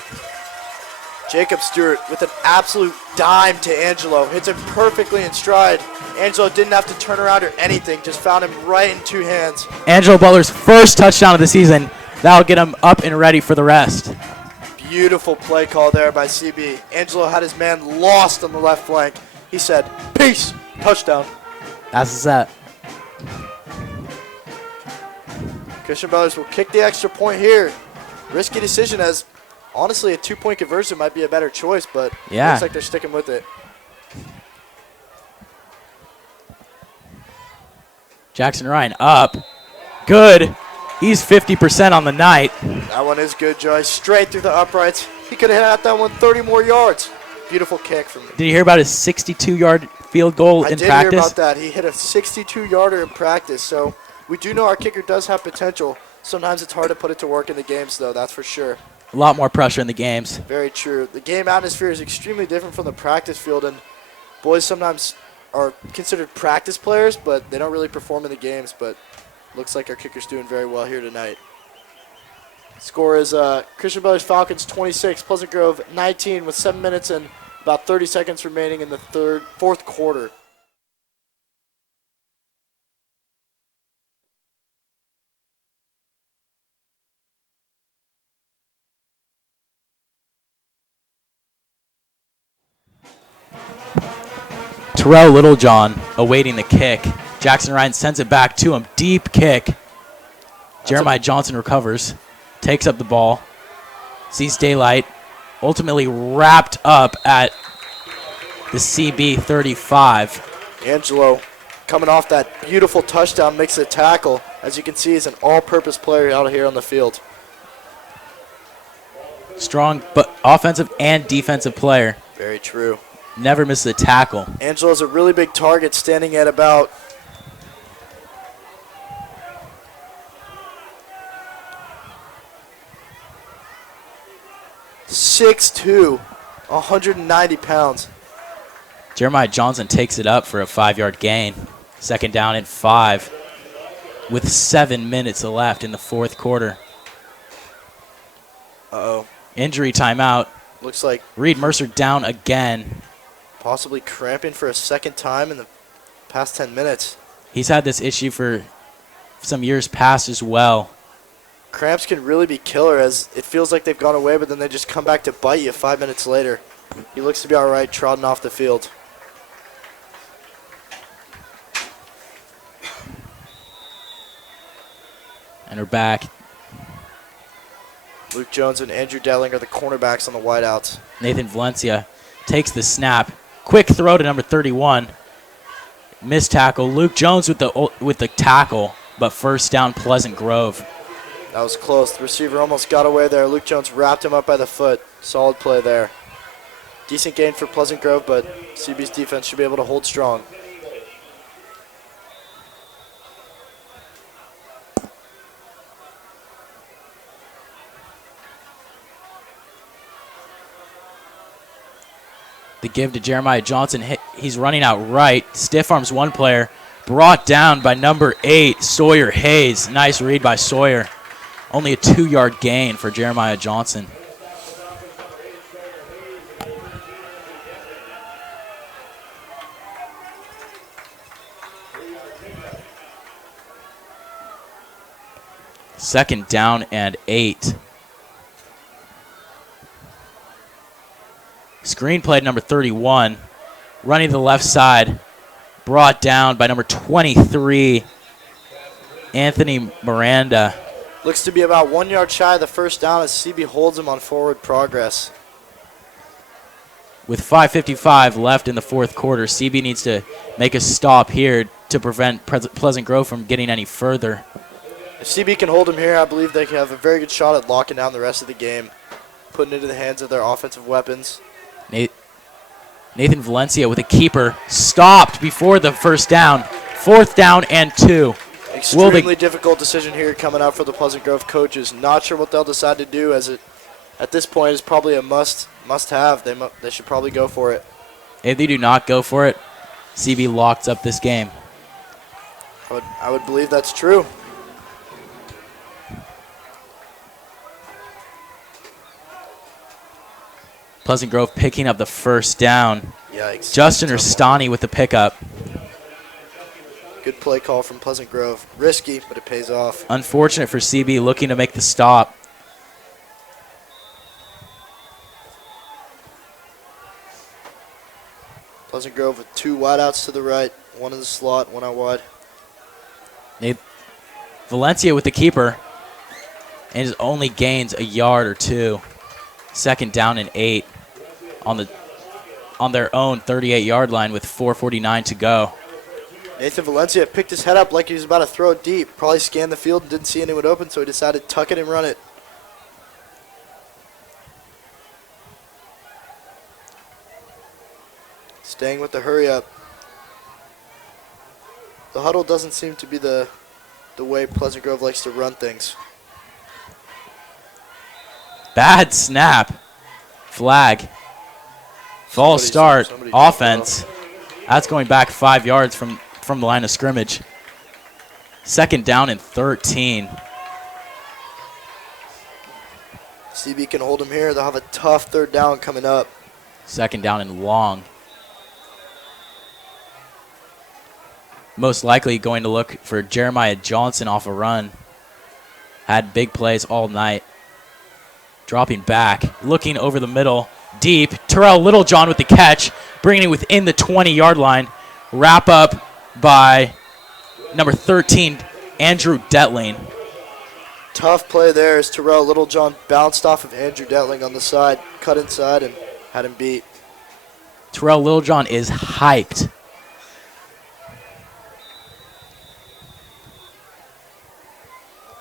Jacob Stewart with an absolute dime to Angelo. Hits him perfectly in stride. Angelo didn't have to turn around or anything. Just found him right in two hands. Angelo Butler's first touchdown of the season. That'll get him up and ready for the rest. Beautiful play call there by CB. Angelo had his man lost on the left flank. He said, peace, touchdown. That's the set. Christian Brothers will kick the extra point here. Risky decision as, honestly, a 2-point conversion might be a better choice, but yeah, looks like they're sticking with it. Jackson Ryan up. Good. He's 50% on the night. That one is good, Joy. Straight through the uprights. He could have had that one 30 more yards. Beautiful kick from him. Did you hear about his 62-yard field goal in practice? I did hear about that. He hit a 62-yarder in practice, so we do know our kicker does have potential. Sometimes it's hard to put it to work in the games, though, that's for sure. A lot more pressure in the games. Very true. The game atmosphere is extremely different from the practice field, and boys sometimes are considered practice players, but they don't really perform in the games, but looks like our kicker's doing very well here tonight. Score is Christian Brothers Falcons 26, Pleasant Grove 19 with 7 minutes and about 30 seconds remaining in the fourth quarter. Terrell Littlejohn awaiting the kick. Jackson Ryan sends it back to him. Deep kick. Jeremiah Johnson recovers. Takes up the ball. Sees daylight. Ultimately wrapped up at the CB 35. Angelo coming off that beautiful touchdown makes a tackle. As you can see, he's an all-purpose player out here on the field. Strong but offensive and defensive player. Very true. never misses a tackle. Angelo's a really big target, standing at about 6'2", 190 pounds. Jeremiah Johnson takes it up for a 5-yard gain. Second down and 5 with 7 minutes left in the fourth quarter. Uh-oh. Injury timeout. Looks like Reed Mercer down again. possibly cramping for a second time in the past 10 minutes. He's had this issue for some years past as well. Cramps can really be killer, as it feels like they've gone away, but then they just come back to bite you 5 minutes later. He looks to be all right, trotting off the field. And we're back. Luke Jones and Andrew Delling are the cornerbacks on the wideouts. Nathan Valencia takes the snap. Quick throw to number 31. Missed tackle. Luke Jones with the tackle, but first down Pleasant Grove. That was close. The receiver almost got away there. Luke Jones wrapped him up by the foot. Solid play there. Decent gain for Pleasant Grove, but CB's defense should be able to hold strong. The give to Jeremiah Johnson. He's running out right. Stiff arms one player. Brought down by number 8, Sawyer Hayes. Nice read by Sawyer. Only a 2-yard gain for Jeremiah Johnson. Second down and 8. Screen play number 31. Running to the left side. Brought down by number 23, Anthony Miranda. Looks to be about 1 yard shy of the first down as CB holds him on forward progress. With 5:55 left in the fourth quarter, CB needs to make a stop here to prevent Pleasant Grove from getting any further. If CB can hold him here, I believe they can have a very good shot at locking down the rest of the game, putting it into the hands of their offensive weapons. Nathan Valencia with a keeper, stopped before the first down. Fourth down and 2. Extremely difficult decision here coming out for the Pleasant Grove coaches. Not sure what they'll decide to do, as it at this point is probably a must-have. They should probably go for it. If they do not go for it, CB locks up this game. I would believe that's true. Pleasant Grove picking up the first down. Yikes. Justin Urstani with the pickup. Good play call from Pleasant Grove. Risky, but it pays off. Unfortunate for CB looking to make the stop. Pleasant Grove with 2 wideouts to the right, 1 in the slot, 1 out wide. Valencia with the keeper, and his only gains a yard or 2. Second down and 8 on their own 38-yard line with 4:49 to go. Nathan Valencia picked his head up like he was about to throw it deep. Probably scanned the field and didn't see anyone open, so he decided to tuck it and run it. Staying with the hurry up. The huddle doesn't seem to be the way Pleasant Grove likes to run things. Bad snap. Flag. False start. Offense. That's going back 5 yards from the line of scrimmage. Second down and 13. CB can hold him here. They'll have a tough third down coming up. Second down and long. Most likely going to look for Jeremiah Johnson off a run. Had big plays all night. Dropping back, looking over the middle, deep. Terrell Littlejohn with the catch, bringing it within the 20-yard line. Wrap up by number 13, Andrew Detling. Tough play there as Terrell Littlejohn bounced off of Andrew Detling on the side, cut inside, and had him beat. Terrell Littlejohn is hyped.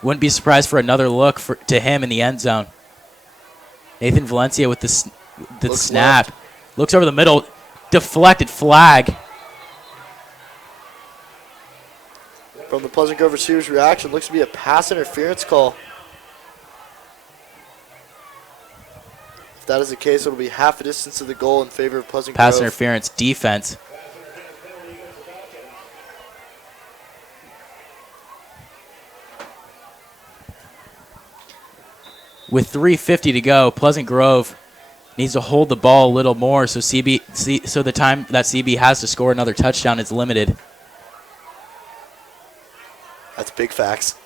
Wouldn't be surprised for another look to him in the end zone. Nathan Valencia with the snap. Left. Looks over the middle. Deflected flag. From the Pleasant Grove receivers' reaction, looks to be a pass interference call. If that is the case, it'll be half a distance to the goal in favor of Pleasant Pass Grove. interference defense. With 3:50 to go, Pleasant Grove needs to hold the ball a little more so so the time that CB has to score another touchdown is limited. That's big facts.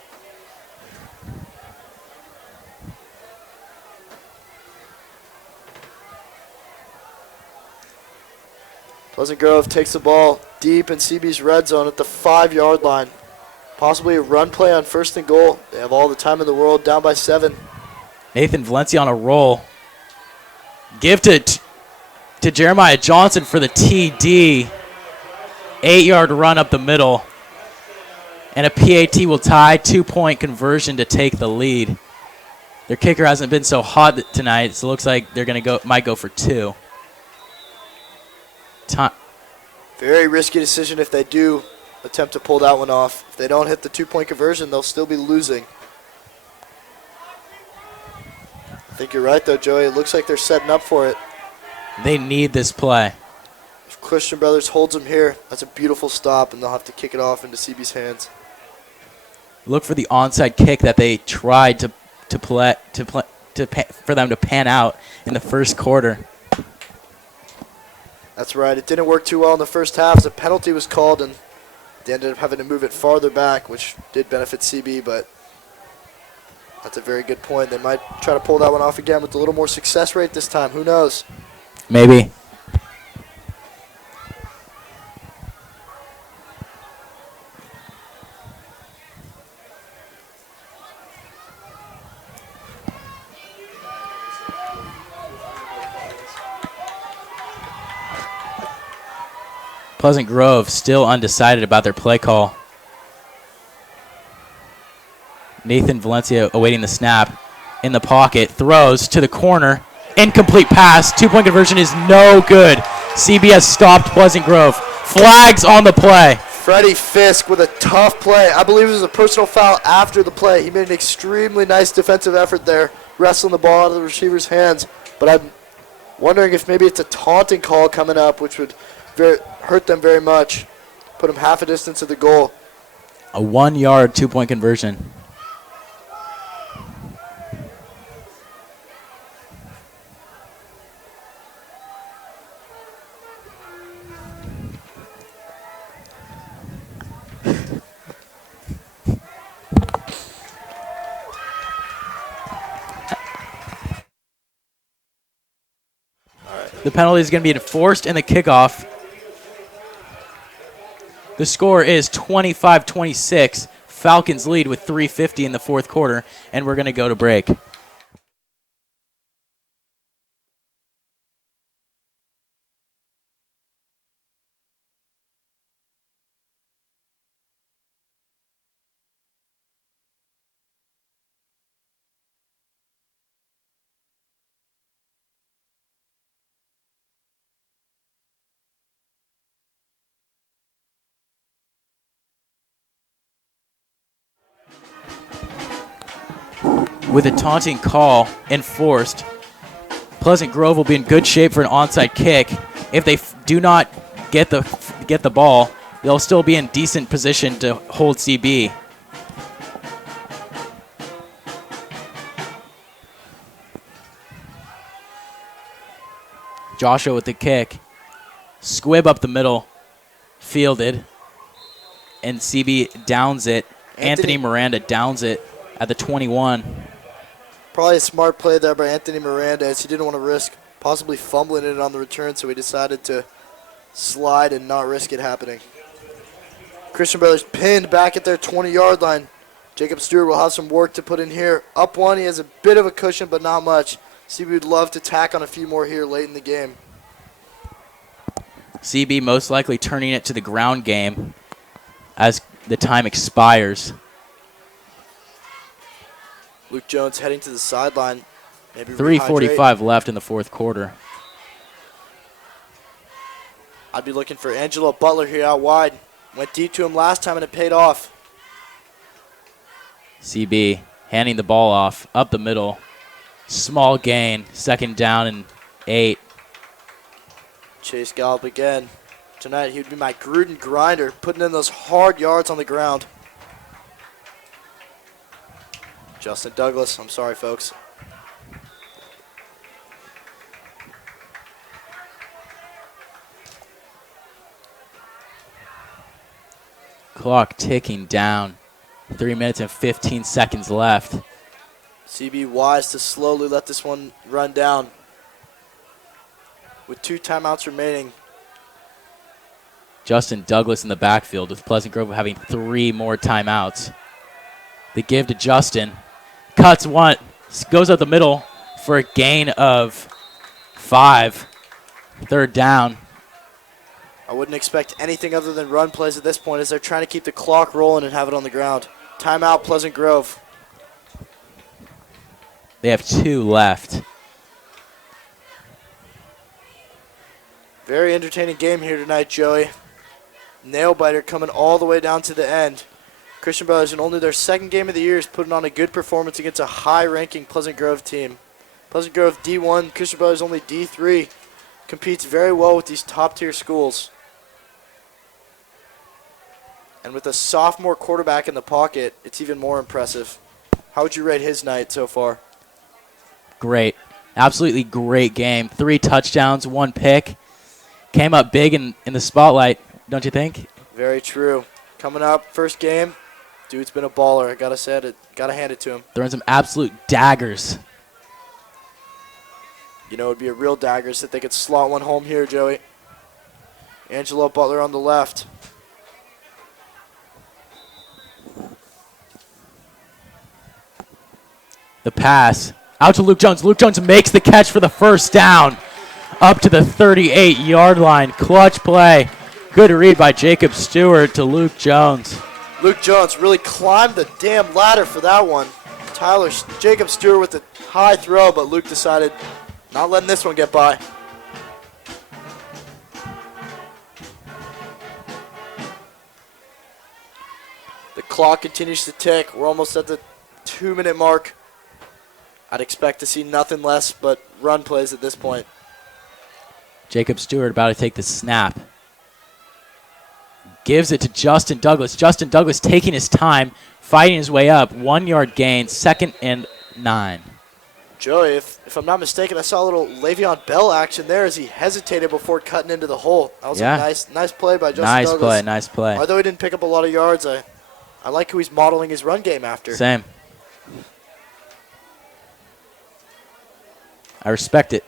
Pleasant Grove takes the ball deep in CB's red zone at the 5-yard line. Possibly a run play on 1st and goal. They have all the time in the world, down by 7. Nathan Valencia on a roll. Give to Jeremiah Johnson for the TD. 8-yard run up the middle. And a PAT will tie. 2-point conversion to take the lead. Their kicker hasn't been so hot tonight, so it looks like they're going to might go for 2. Very risky decision if they do attempt to pull that one off. If they don't hit the 2-point conversion, they'll still be losing. I think you're right, though, Joey. It looks like they're setting up for it. They need this play. If Christian Brothers holds them here, that's a beautiful stop, and they'll have to kick it off into CB's hands. Look for the onside kick that they tried for them to pan out in the first quarter. That's right. It didn't work too well in the first half as a penalty was called, and they ended up having to move it farther back, which did benefit CB, but that's a very good point. They might try to pull that one off again with a little more success rate this time. Who knows? Maybe. Pleasant Grove still undecided about their play call. Nathan Valencia awaiting the snap. In the pocket, throws to the corner. Incomplete pass. 2-point conversion is no good. CB has stopped Pleasant Grove. Flags on the play. Freddie Fisk with a tough play. I believe it was a personal foul after the play. He made an extremely nice defensive effort there, wrestling the ball out of the receiver's hands. But I'm wondering if maybe it's a taunting call coming up, which would hurt them very much. Put them half a distance to the goal. A 1-yard 2-point conversion. The penalty is going to be enforced in the kickoff. The score is 25-26. Falcons lead with 3:50 in the fourth quarter, and we're going to go to break. With a taunting call enforced, Pleasant Grove will be in good shape for an onside kick. If they do not get the ball, they'll still be in decent position to hold CB. Joshua with the kick. Squib up the middle. Fielded. And CB downs it. Anthony Miranda downs it at the 21. Probably a smart play there by Anthony Miranda, as he didn't want to risk possibly fumbling it on the return, so he decided to slide and not risk it happening. Christian Brothers pinned back at their 20-yard line. Jacob Stewart will have some work to put in here. Up one, he has a bit of a cushion, but not much. CB would love to tack on a few more here late in the game. CB most likely turning it to the ground game as the time expires. Luke Jones heading to the sideline. Maybe 3:45 left in the fourth quarter. I'd be looking for Angelo Butler here out wide. Went deep to him last time and it paid off. CB handing the ball off up the middle. Small gain, 2nd down and 8. Chase Gallup again. Tonight he would be my Gruden grinder, putting in those hard yards on the ground. Justin Douglas, I'm sorry, folks. Clock ticking down. 3 minutes and 15 seconds left. CB wise to slowly let this one run down. With 2 timeouts remaining. Justin Douglas in the backfield with Pleasant Grove having 3 more timeouts. The give to Justin. Cuts one. Goes up the middle for a gain of 5. 3rd down. I wouldn't expect anything other than run plays at this point as they're trying to keep the clock rolling and have it on the ground. Timeout, Pleasant Grove. They have 2 left. Very entertaining game here tonight, Joey. Nail biter coming all the way down to the end. Christian Brothers in only their 2nd game of the year is putting on a good performance against a high-ranking Pleasant Grove team. Pleasant Grove D1, Christian Brothers only D3. Competes very well with these top-tier schools. And with a sophomore quarterback in the pocket, it's even more impressive. How would you rate his night so far? Great. Absolutely great game. 3 touchdowns, 1 pick. Came up big in the spotlight, don't you think? Very true. Coming up, first game, dude's been a baller. I gotta say it. Gotta hand it to him. Throwing some absolute daggers. You know, it'd be a real daggers that they could slot one home here, Joey. Angelo Butler on the left. The pass out to Luke Jones. Luke Jones makes the catch for the 1st down. Up to the 38-yard line. Clutch play. Good read by Jacob Stewart to Luke Jones. Luke Jones really climbed the damn ladder for that one. Jacob Stewart with the high throw, but Luke decided not letting this one get by. The clock continues to tick. We're almost at the 2-minute mark. I'd expect to see nothing less but run plays at this point. Jacob Stewart about to take the snap. Gives it to Justin Douglas. Justin Douglas taking his time, fighting his way up. 1-yard gain, 2nd and 9. Joey, if I'm not mistaken, I saw a little Le'Veon Bell action there as he hesitated before cutting into the hole. That was a nice play by Justin Douglas. Nice play. Although he didn't pick up a lot of yards, I like who he's modeling his run game after. Same. I respect it.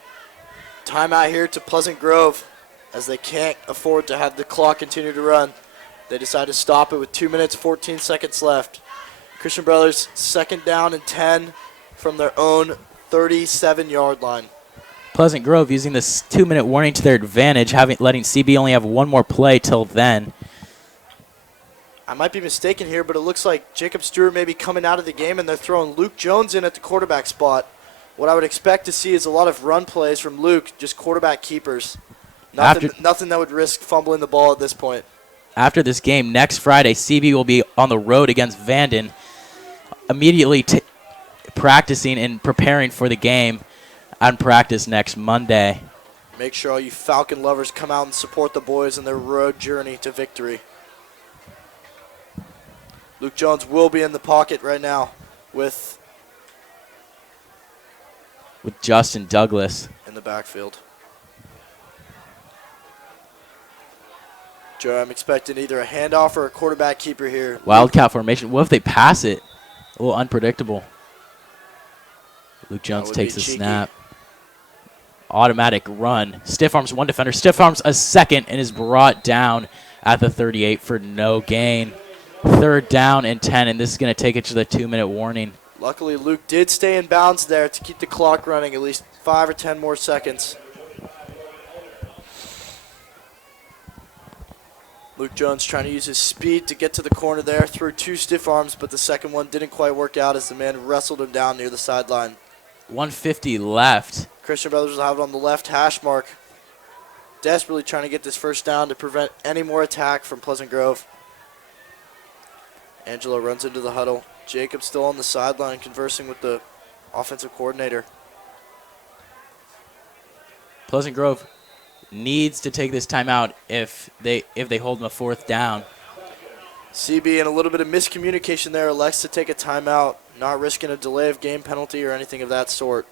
Timeout here to Pleasant Grove as they can't afford to have the clock continue to run. They decide to stop it with 2 minutes, 14 seconds left. Christian Brothers 2nd down and 10 from their own 37-yard line. Pleasant Grove using this 2-minute warning to their advantage, letting CB only have 1 more play till then. I might be mistaken here, but it looks like Jacob Stewart may be coming out of the game, and they're throwing Luke Jones in at the quarterback spot. What I would expect to see is a lot of run plays from Luke, just quarterback keepers. Nothing that would risk fumbling the ball at this point. After this game, next Friday, CB will be on the road against Vanden, immediately practicing and preparing for the game on practice next Monday. Make sure all you Falcon lovers come out and support the boys in their road journey to victory. Luke Jones will be in the pocket right now with Justin Douglas in the backfield. Joe, I'm expecting either a handoff or a quarterback keeper here. Wildcat formation. What if they pass it? A little unpredictable. Luke Jones takes the snap. Automatic run. Stiff arms 1 defender. Stiff arms a 2nd and is brought down at the 38 for no gain. 3rd down and 10, and this is going to take it to the 2-minute warning. Luckily, Luke did stay in bounds there to keep the clock running at least 5 or 10 more seconds. Luke Jones trying to use his speed to get to the corner there. Threw 2 stiff arms, but the second one didn't quite work out as the man wrestled him down near the sideline. 1:50 left. Christian Brothers will have it on the left hash mark. desperately trying to get this first down to prevent any more attack from Pleasant Grove. Angelo runs into the huddle. Jacob still on the sideline conversing with the offensive coordinator. Pleasant Grove needs to take this timeout if they hold them a fourth down. CB in a little bit of miscommunication there elects to take a timeout, not risking a delay of game penalty or anything of that sort.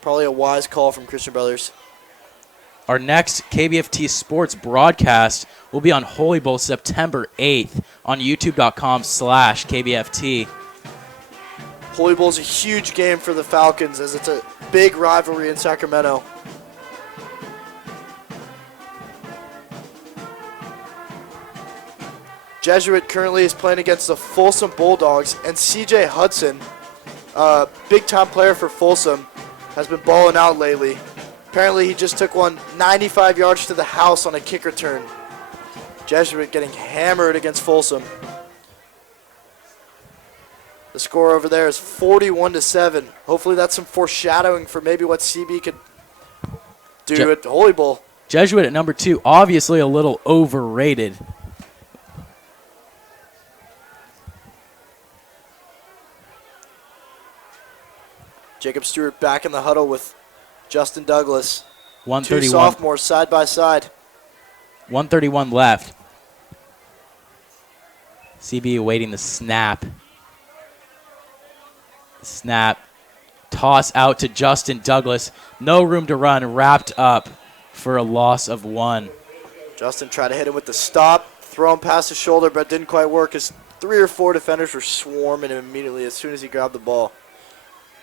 Probably a wise call from Christian Brothers. Our next KBFT Sports broadcast will be on Holy Bowl September 8th on youtube.com/KBFT. Holy Bowl is a huge game for the Falcons as it's a big rivalry in Sacramento. Jesuit currently is playing against the Folsom Bulldogs, and CJ Hudson, big-time player for Folsom, has been balling out lately. Apparently, he just took one 95 yards to the house on a kick return. Jesuit getting hammered against Folsom. The score over there is 41-7. Hopefully, that's some foreshadowing for maybe what CB could do at Holy Bowl. Jesuit at number 2, obviously a little overrated. Jacob Stewart back in the huddle with Justin Douglas. 131. Two sophomores side by side. 131 left. CB awaiting the snap. Snap. Toss out to Justin Douglas. No room to run. Wrapped up for a loss of 1. Justin tried to hit him with the stop. Throw him past his shoulder, but didn't quite work as 3 or 4 defenders were swarming him immediately as soon as he grabbed the ball.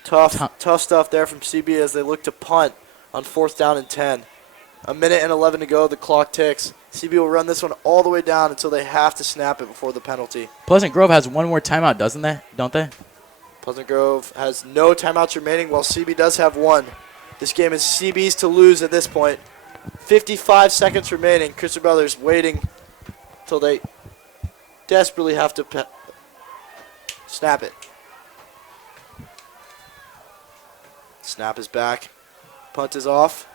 Tough stuff there from CB as they look to punt on 4th down and 10. 1:11 to go. The clock ticks. CB will run this one all the way down until they have to snap it before the penalty. Pleasant Grove has one more timeout, don't they? Pleasant Grove has no timeouts remaining while CB does have one. This game is CB's to lose at this point. 55 seconds remaining. Christian Brothers waiting until they desperately have to snap it. Snap is back. Punt is off.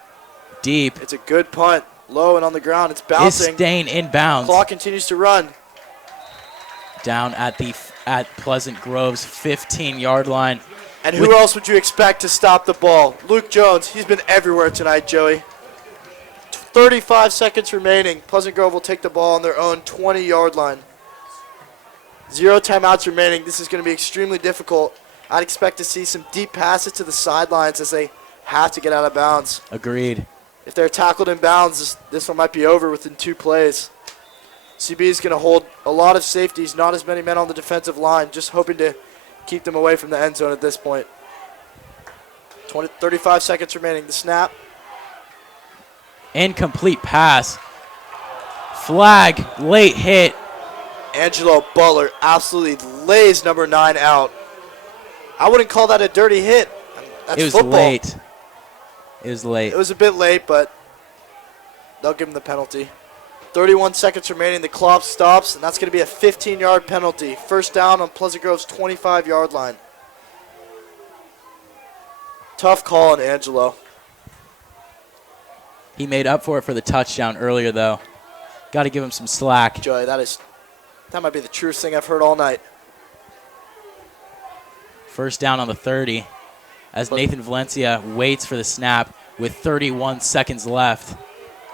Deep. It's a good punt. Low and on the ground. It's bouncing. Is staying inbounds. Clock continues to run. Down at Pleasant Grove's 15-yard line. And who else would you expect to stop the ball? Luke Jones. He's been everywhere tonight, Joey. 35 seconds remaining. Pleasant Grove will take the ball on their own 20-yard line. 0 timeouts remaining. This is going to be extremely difficult. I'd expect to see some deep passes to the sidelines as they have to get out of bounds. Agreed. If they're tackled in bounds, this one might be over within 2 plays. CB is going to hold a lot of safeties, not as many men on the defensive line, just hoping to keep them away from the end zone at this point. 35 seconds remaining. The snap. Incomplete pass. Flag, late hit. Angelo Butler absolutely lays number 9 out. I wouldn't call that a dirty hit. That's it was football. late. It was late. It was a bit late, but they'll give him the penalty. 31 seconds remaining. The clock stops, and that's going to be a 15-yard penalty. First down on Pleasant Grove's 25-yard line. Tough call on Angelo. He made up for it for the touchdown earlier, though. Got to give him some slack. Joey, that might be the truest thing I've heard all night. First down on the 30 as Nathan Valencia waits for the snap with 31 seconds left.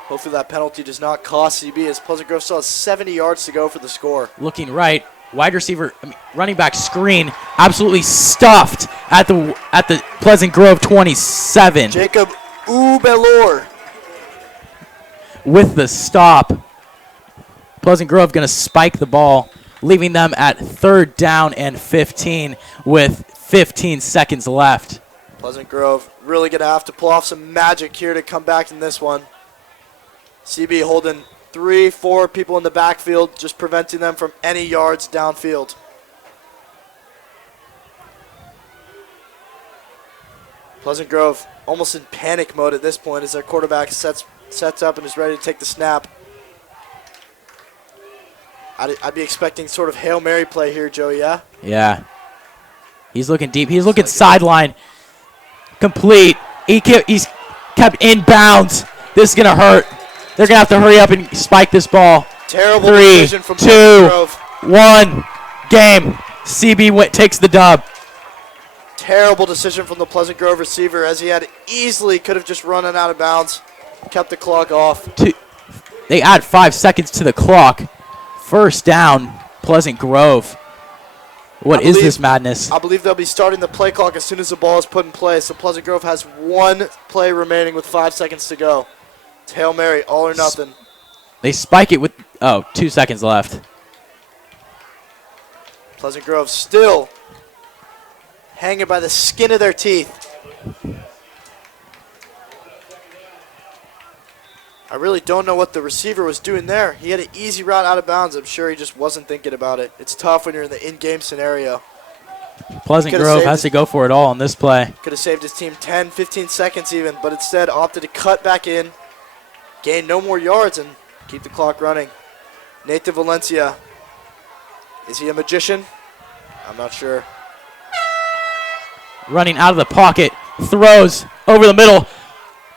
Hopefully that penalty does not cost CB as Pleasant Grove still has 70 yards to go for the score. Looking right, running back screen, absolutely stuffed at the Pleasant Grove 27. Jacob Ubelor with the stop. Pleasant Grove going to spike the ball, leaving them at 3rd down and 15 with 15 seconds left. Pleasant Grove really going to have to pull off some magic here to come back in this one. CB holding 3-4 people in the backfield, just preventing them from any yards downfield. Pleasant Grove almost in panic mode at this point as their quarterback sets up and is ready to take the snap. I'd be expecting sort of Hail Mary play here, Joey, yeah? Yeah. He's looking deep. He's looking sideline. Complete. He's kept in bounds. This is going to hurt. They're going to have to hurry up and spike this ball. Terrible 3, decision from 2, Pleasant Grove. 1, game. CB takes the dub. Terrible decision from the Pleasant Grove receiver, as he had easily could have just run it out of bounds, kept the clock off. They add 5 seconds to the clock. First down, Pleasant Grove. What is this madness? I believe they'll be starting the play clock as soon as the ball is put in play. So Pleasant Grove has 1 play remaining with 5 seconds to go. It's Hail Mary, all or nothing. They spike it with, 2 seconds left. Pleasant Grove still hanging by the skin of their teeth. I really don't know what the receiver was doing there. He had an easy route out of bounds. I'm sure he just wasn't thinking about it. It's tough when you're in the in-game scenario. Pleasant Grove has to go for it all on this play. Could have saved his team 10, 15 seconds even, but instead opted to cut back in, gain no more yards, and keep the clock running. Nathan Valencia. Is he a magician? I'm not sure. Running out of the pocket, throws over the middle,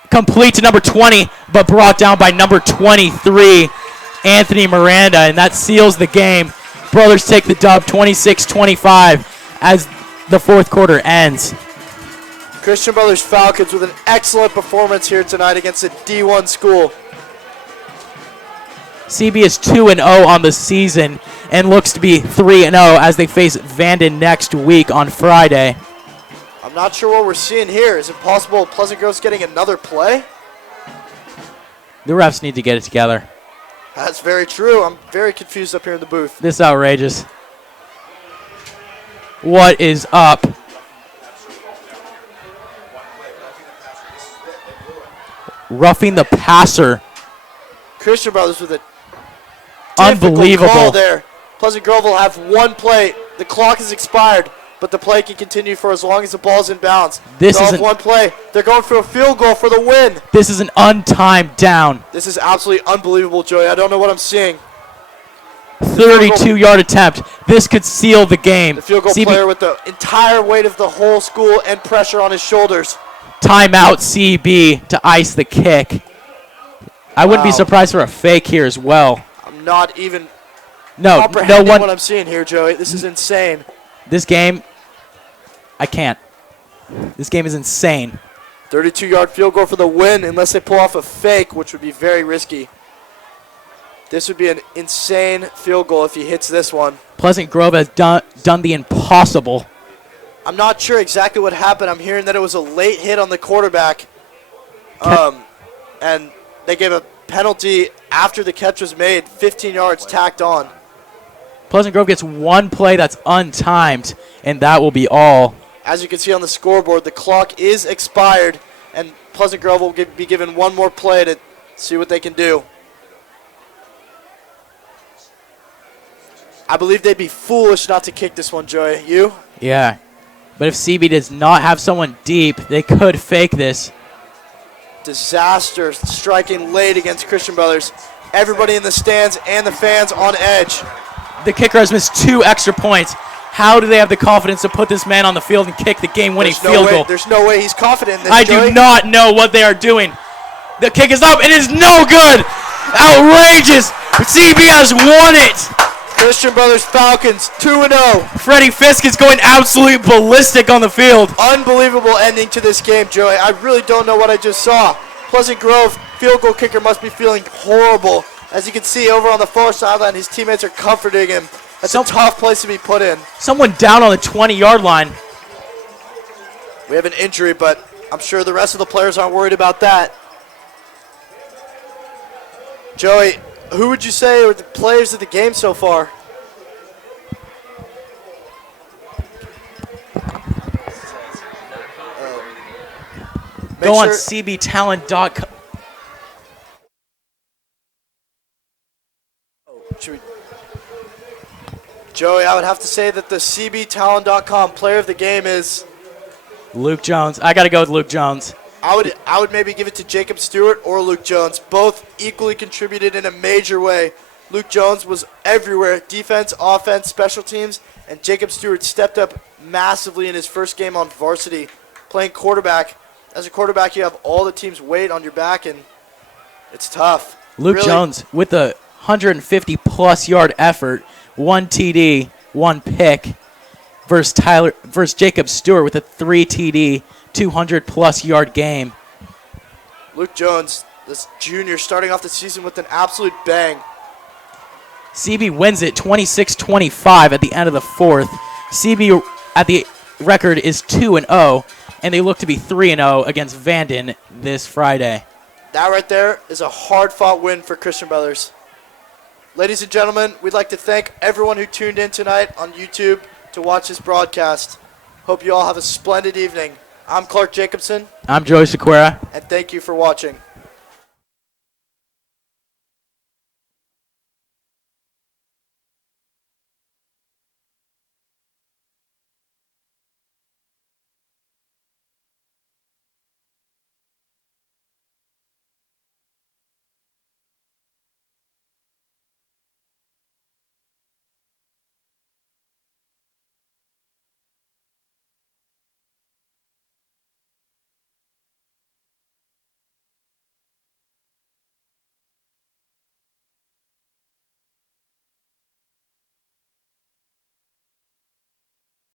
complete to number 20, but brought down by number 23, Anthony Miranda, and that seals the game. Brothers take the dub 26-25 as the fourth quarter ends. Christian Brothers Falcons with an excellent performance here tonight against a D1 school. CB is 2-0 on the season and looks to be 3-0 as they face Vanden next week on Friday. I'm not sure what we're seeing here. Is it possible Pleasant Grove's getting another play? The refs need to get it together. That's very true. I'm very confused up here in the booth. This is outrageous. What is up? Roughing the passer. Christian Brothers with a Unbelievable call there. Pleasant Grove will have 1 play. The clock is expired, but the play can continue for as long as the ball's in bounds. This They'll is have 1 play. They're going for a field goal for the win. This is an untimed down. This is absolutely unbelievable, Joey. I don't know what I'm seeing. 32-yard attempt. This could seal the game. The field goal player with the entire weight of the whole school and pressure on his shoulders. Timeout CB to ice the kick. I wouldn't be surprised for a fake here as well. I'm not even No comprehending one. what I'm seeing here, Joey. This is insane. This game, I can't. This game is insane. 32-yard field goal for the win unless they pull off a fake, which would be very risky. This would be an insane field goal if he hits this one. Pleasant Grove has done the impossible. I'm not sure exactly what happened. I'm hearing that it was a late hit on the quarterback. And they gave a penalty after the catch was made, 15 yards tacked on. Pleasant Grove gets 1 play that's untimed, and that will be all. As you can see on the scoreboard, the clock is expired, and Pleasant Grove will be given 1 more play to see what they can do. I believe they'd be foolish not to kick this one, Joey. You? Yeah. But if CB does not have someone deep, they could fake this. Disaster striking late against Christian Brothers. Everybody in the stands and the fans on edge. The kicker has missed 2 extra points. How do they have the confidence to put this man on the field and kick the game-winning field goal? There's no way he's confident in this, I Joey. do not know what they are doing. The kick is up. It is no good. Outrageous. CB has won it. Christian Brothers Falcons 2-0. Freddie Fisk is going absolutely ballistic on the field. Unbelievable ending to this game, Joey. I really don't know what I just saw. Pleasant Grove field goal kicker must be feeling horrible. As you can see over on the far sideline, his teammates are comforting him. That's a tough place to be put in. Someone down on the 20-yard line. We have an injury, but I'm sure the rest of the players aren't worried about that. Joey, who would you say are the players of the game so far? Go on cbtalent.com. Joey, I would have to say that the cbtalent.com player of the game is Luke Jones. I got to go with Luke Jones. I would maybe give it to Jacob Stewart or Luke Jones. Both equally contributed in a major way. Luke Jones was everywhere, defense, offense, special teams, and Jacob Stewart stepped up massively in his first game on varsity, playing quarterback. As a quarterback, you have all the team's weight on your back, and it's tough. Luke Really? Jones with a 150-plus yard effort, 1 TD, 1 pick, versus Jacob Stewart with a 3 TD, 200-plus yard game. Luke Jones, this junior, starting off the season with an absolute bang. CB wins it 26-25 at the end of the fourth. CB at the record is 2-0, and they look to be 3-0 against Vanden this Friday. That right there is a hard-fought win for Christian Brothers. Ladies and gentlemen, we'd like to thank everyone who tuned in tonight on YouTube to watch this broadcast. Hope you all have a splendid evening. I'm Clark Jacobson, I'm Joey Sequeira. and thank you for watching.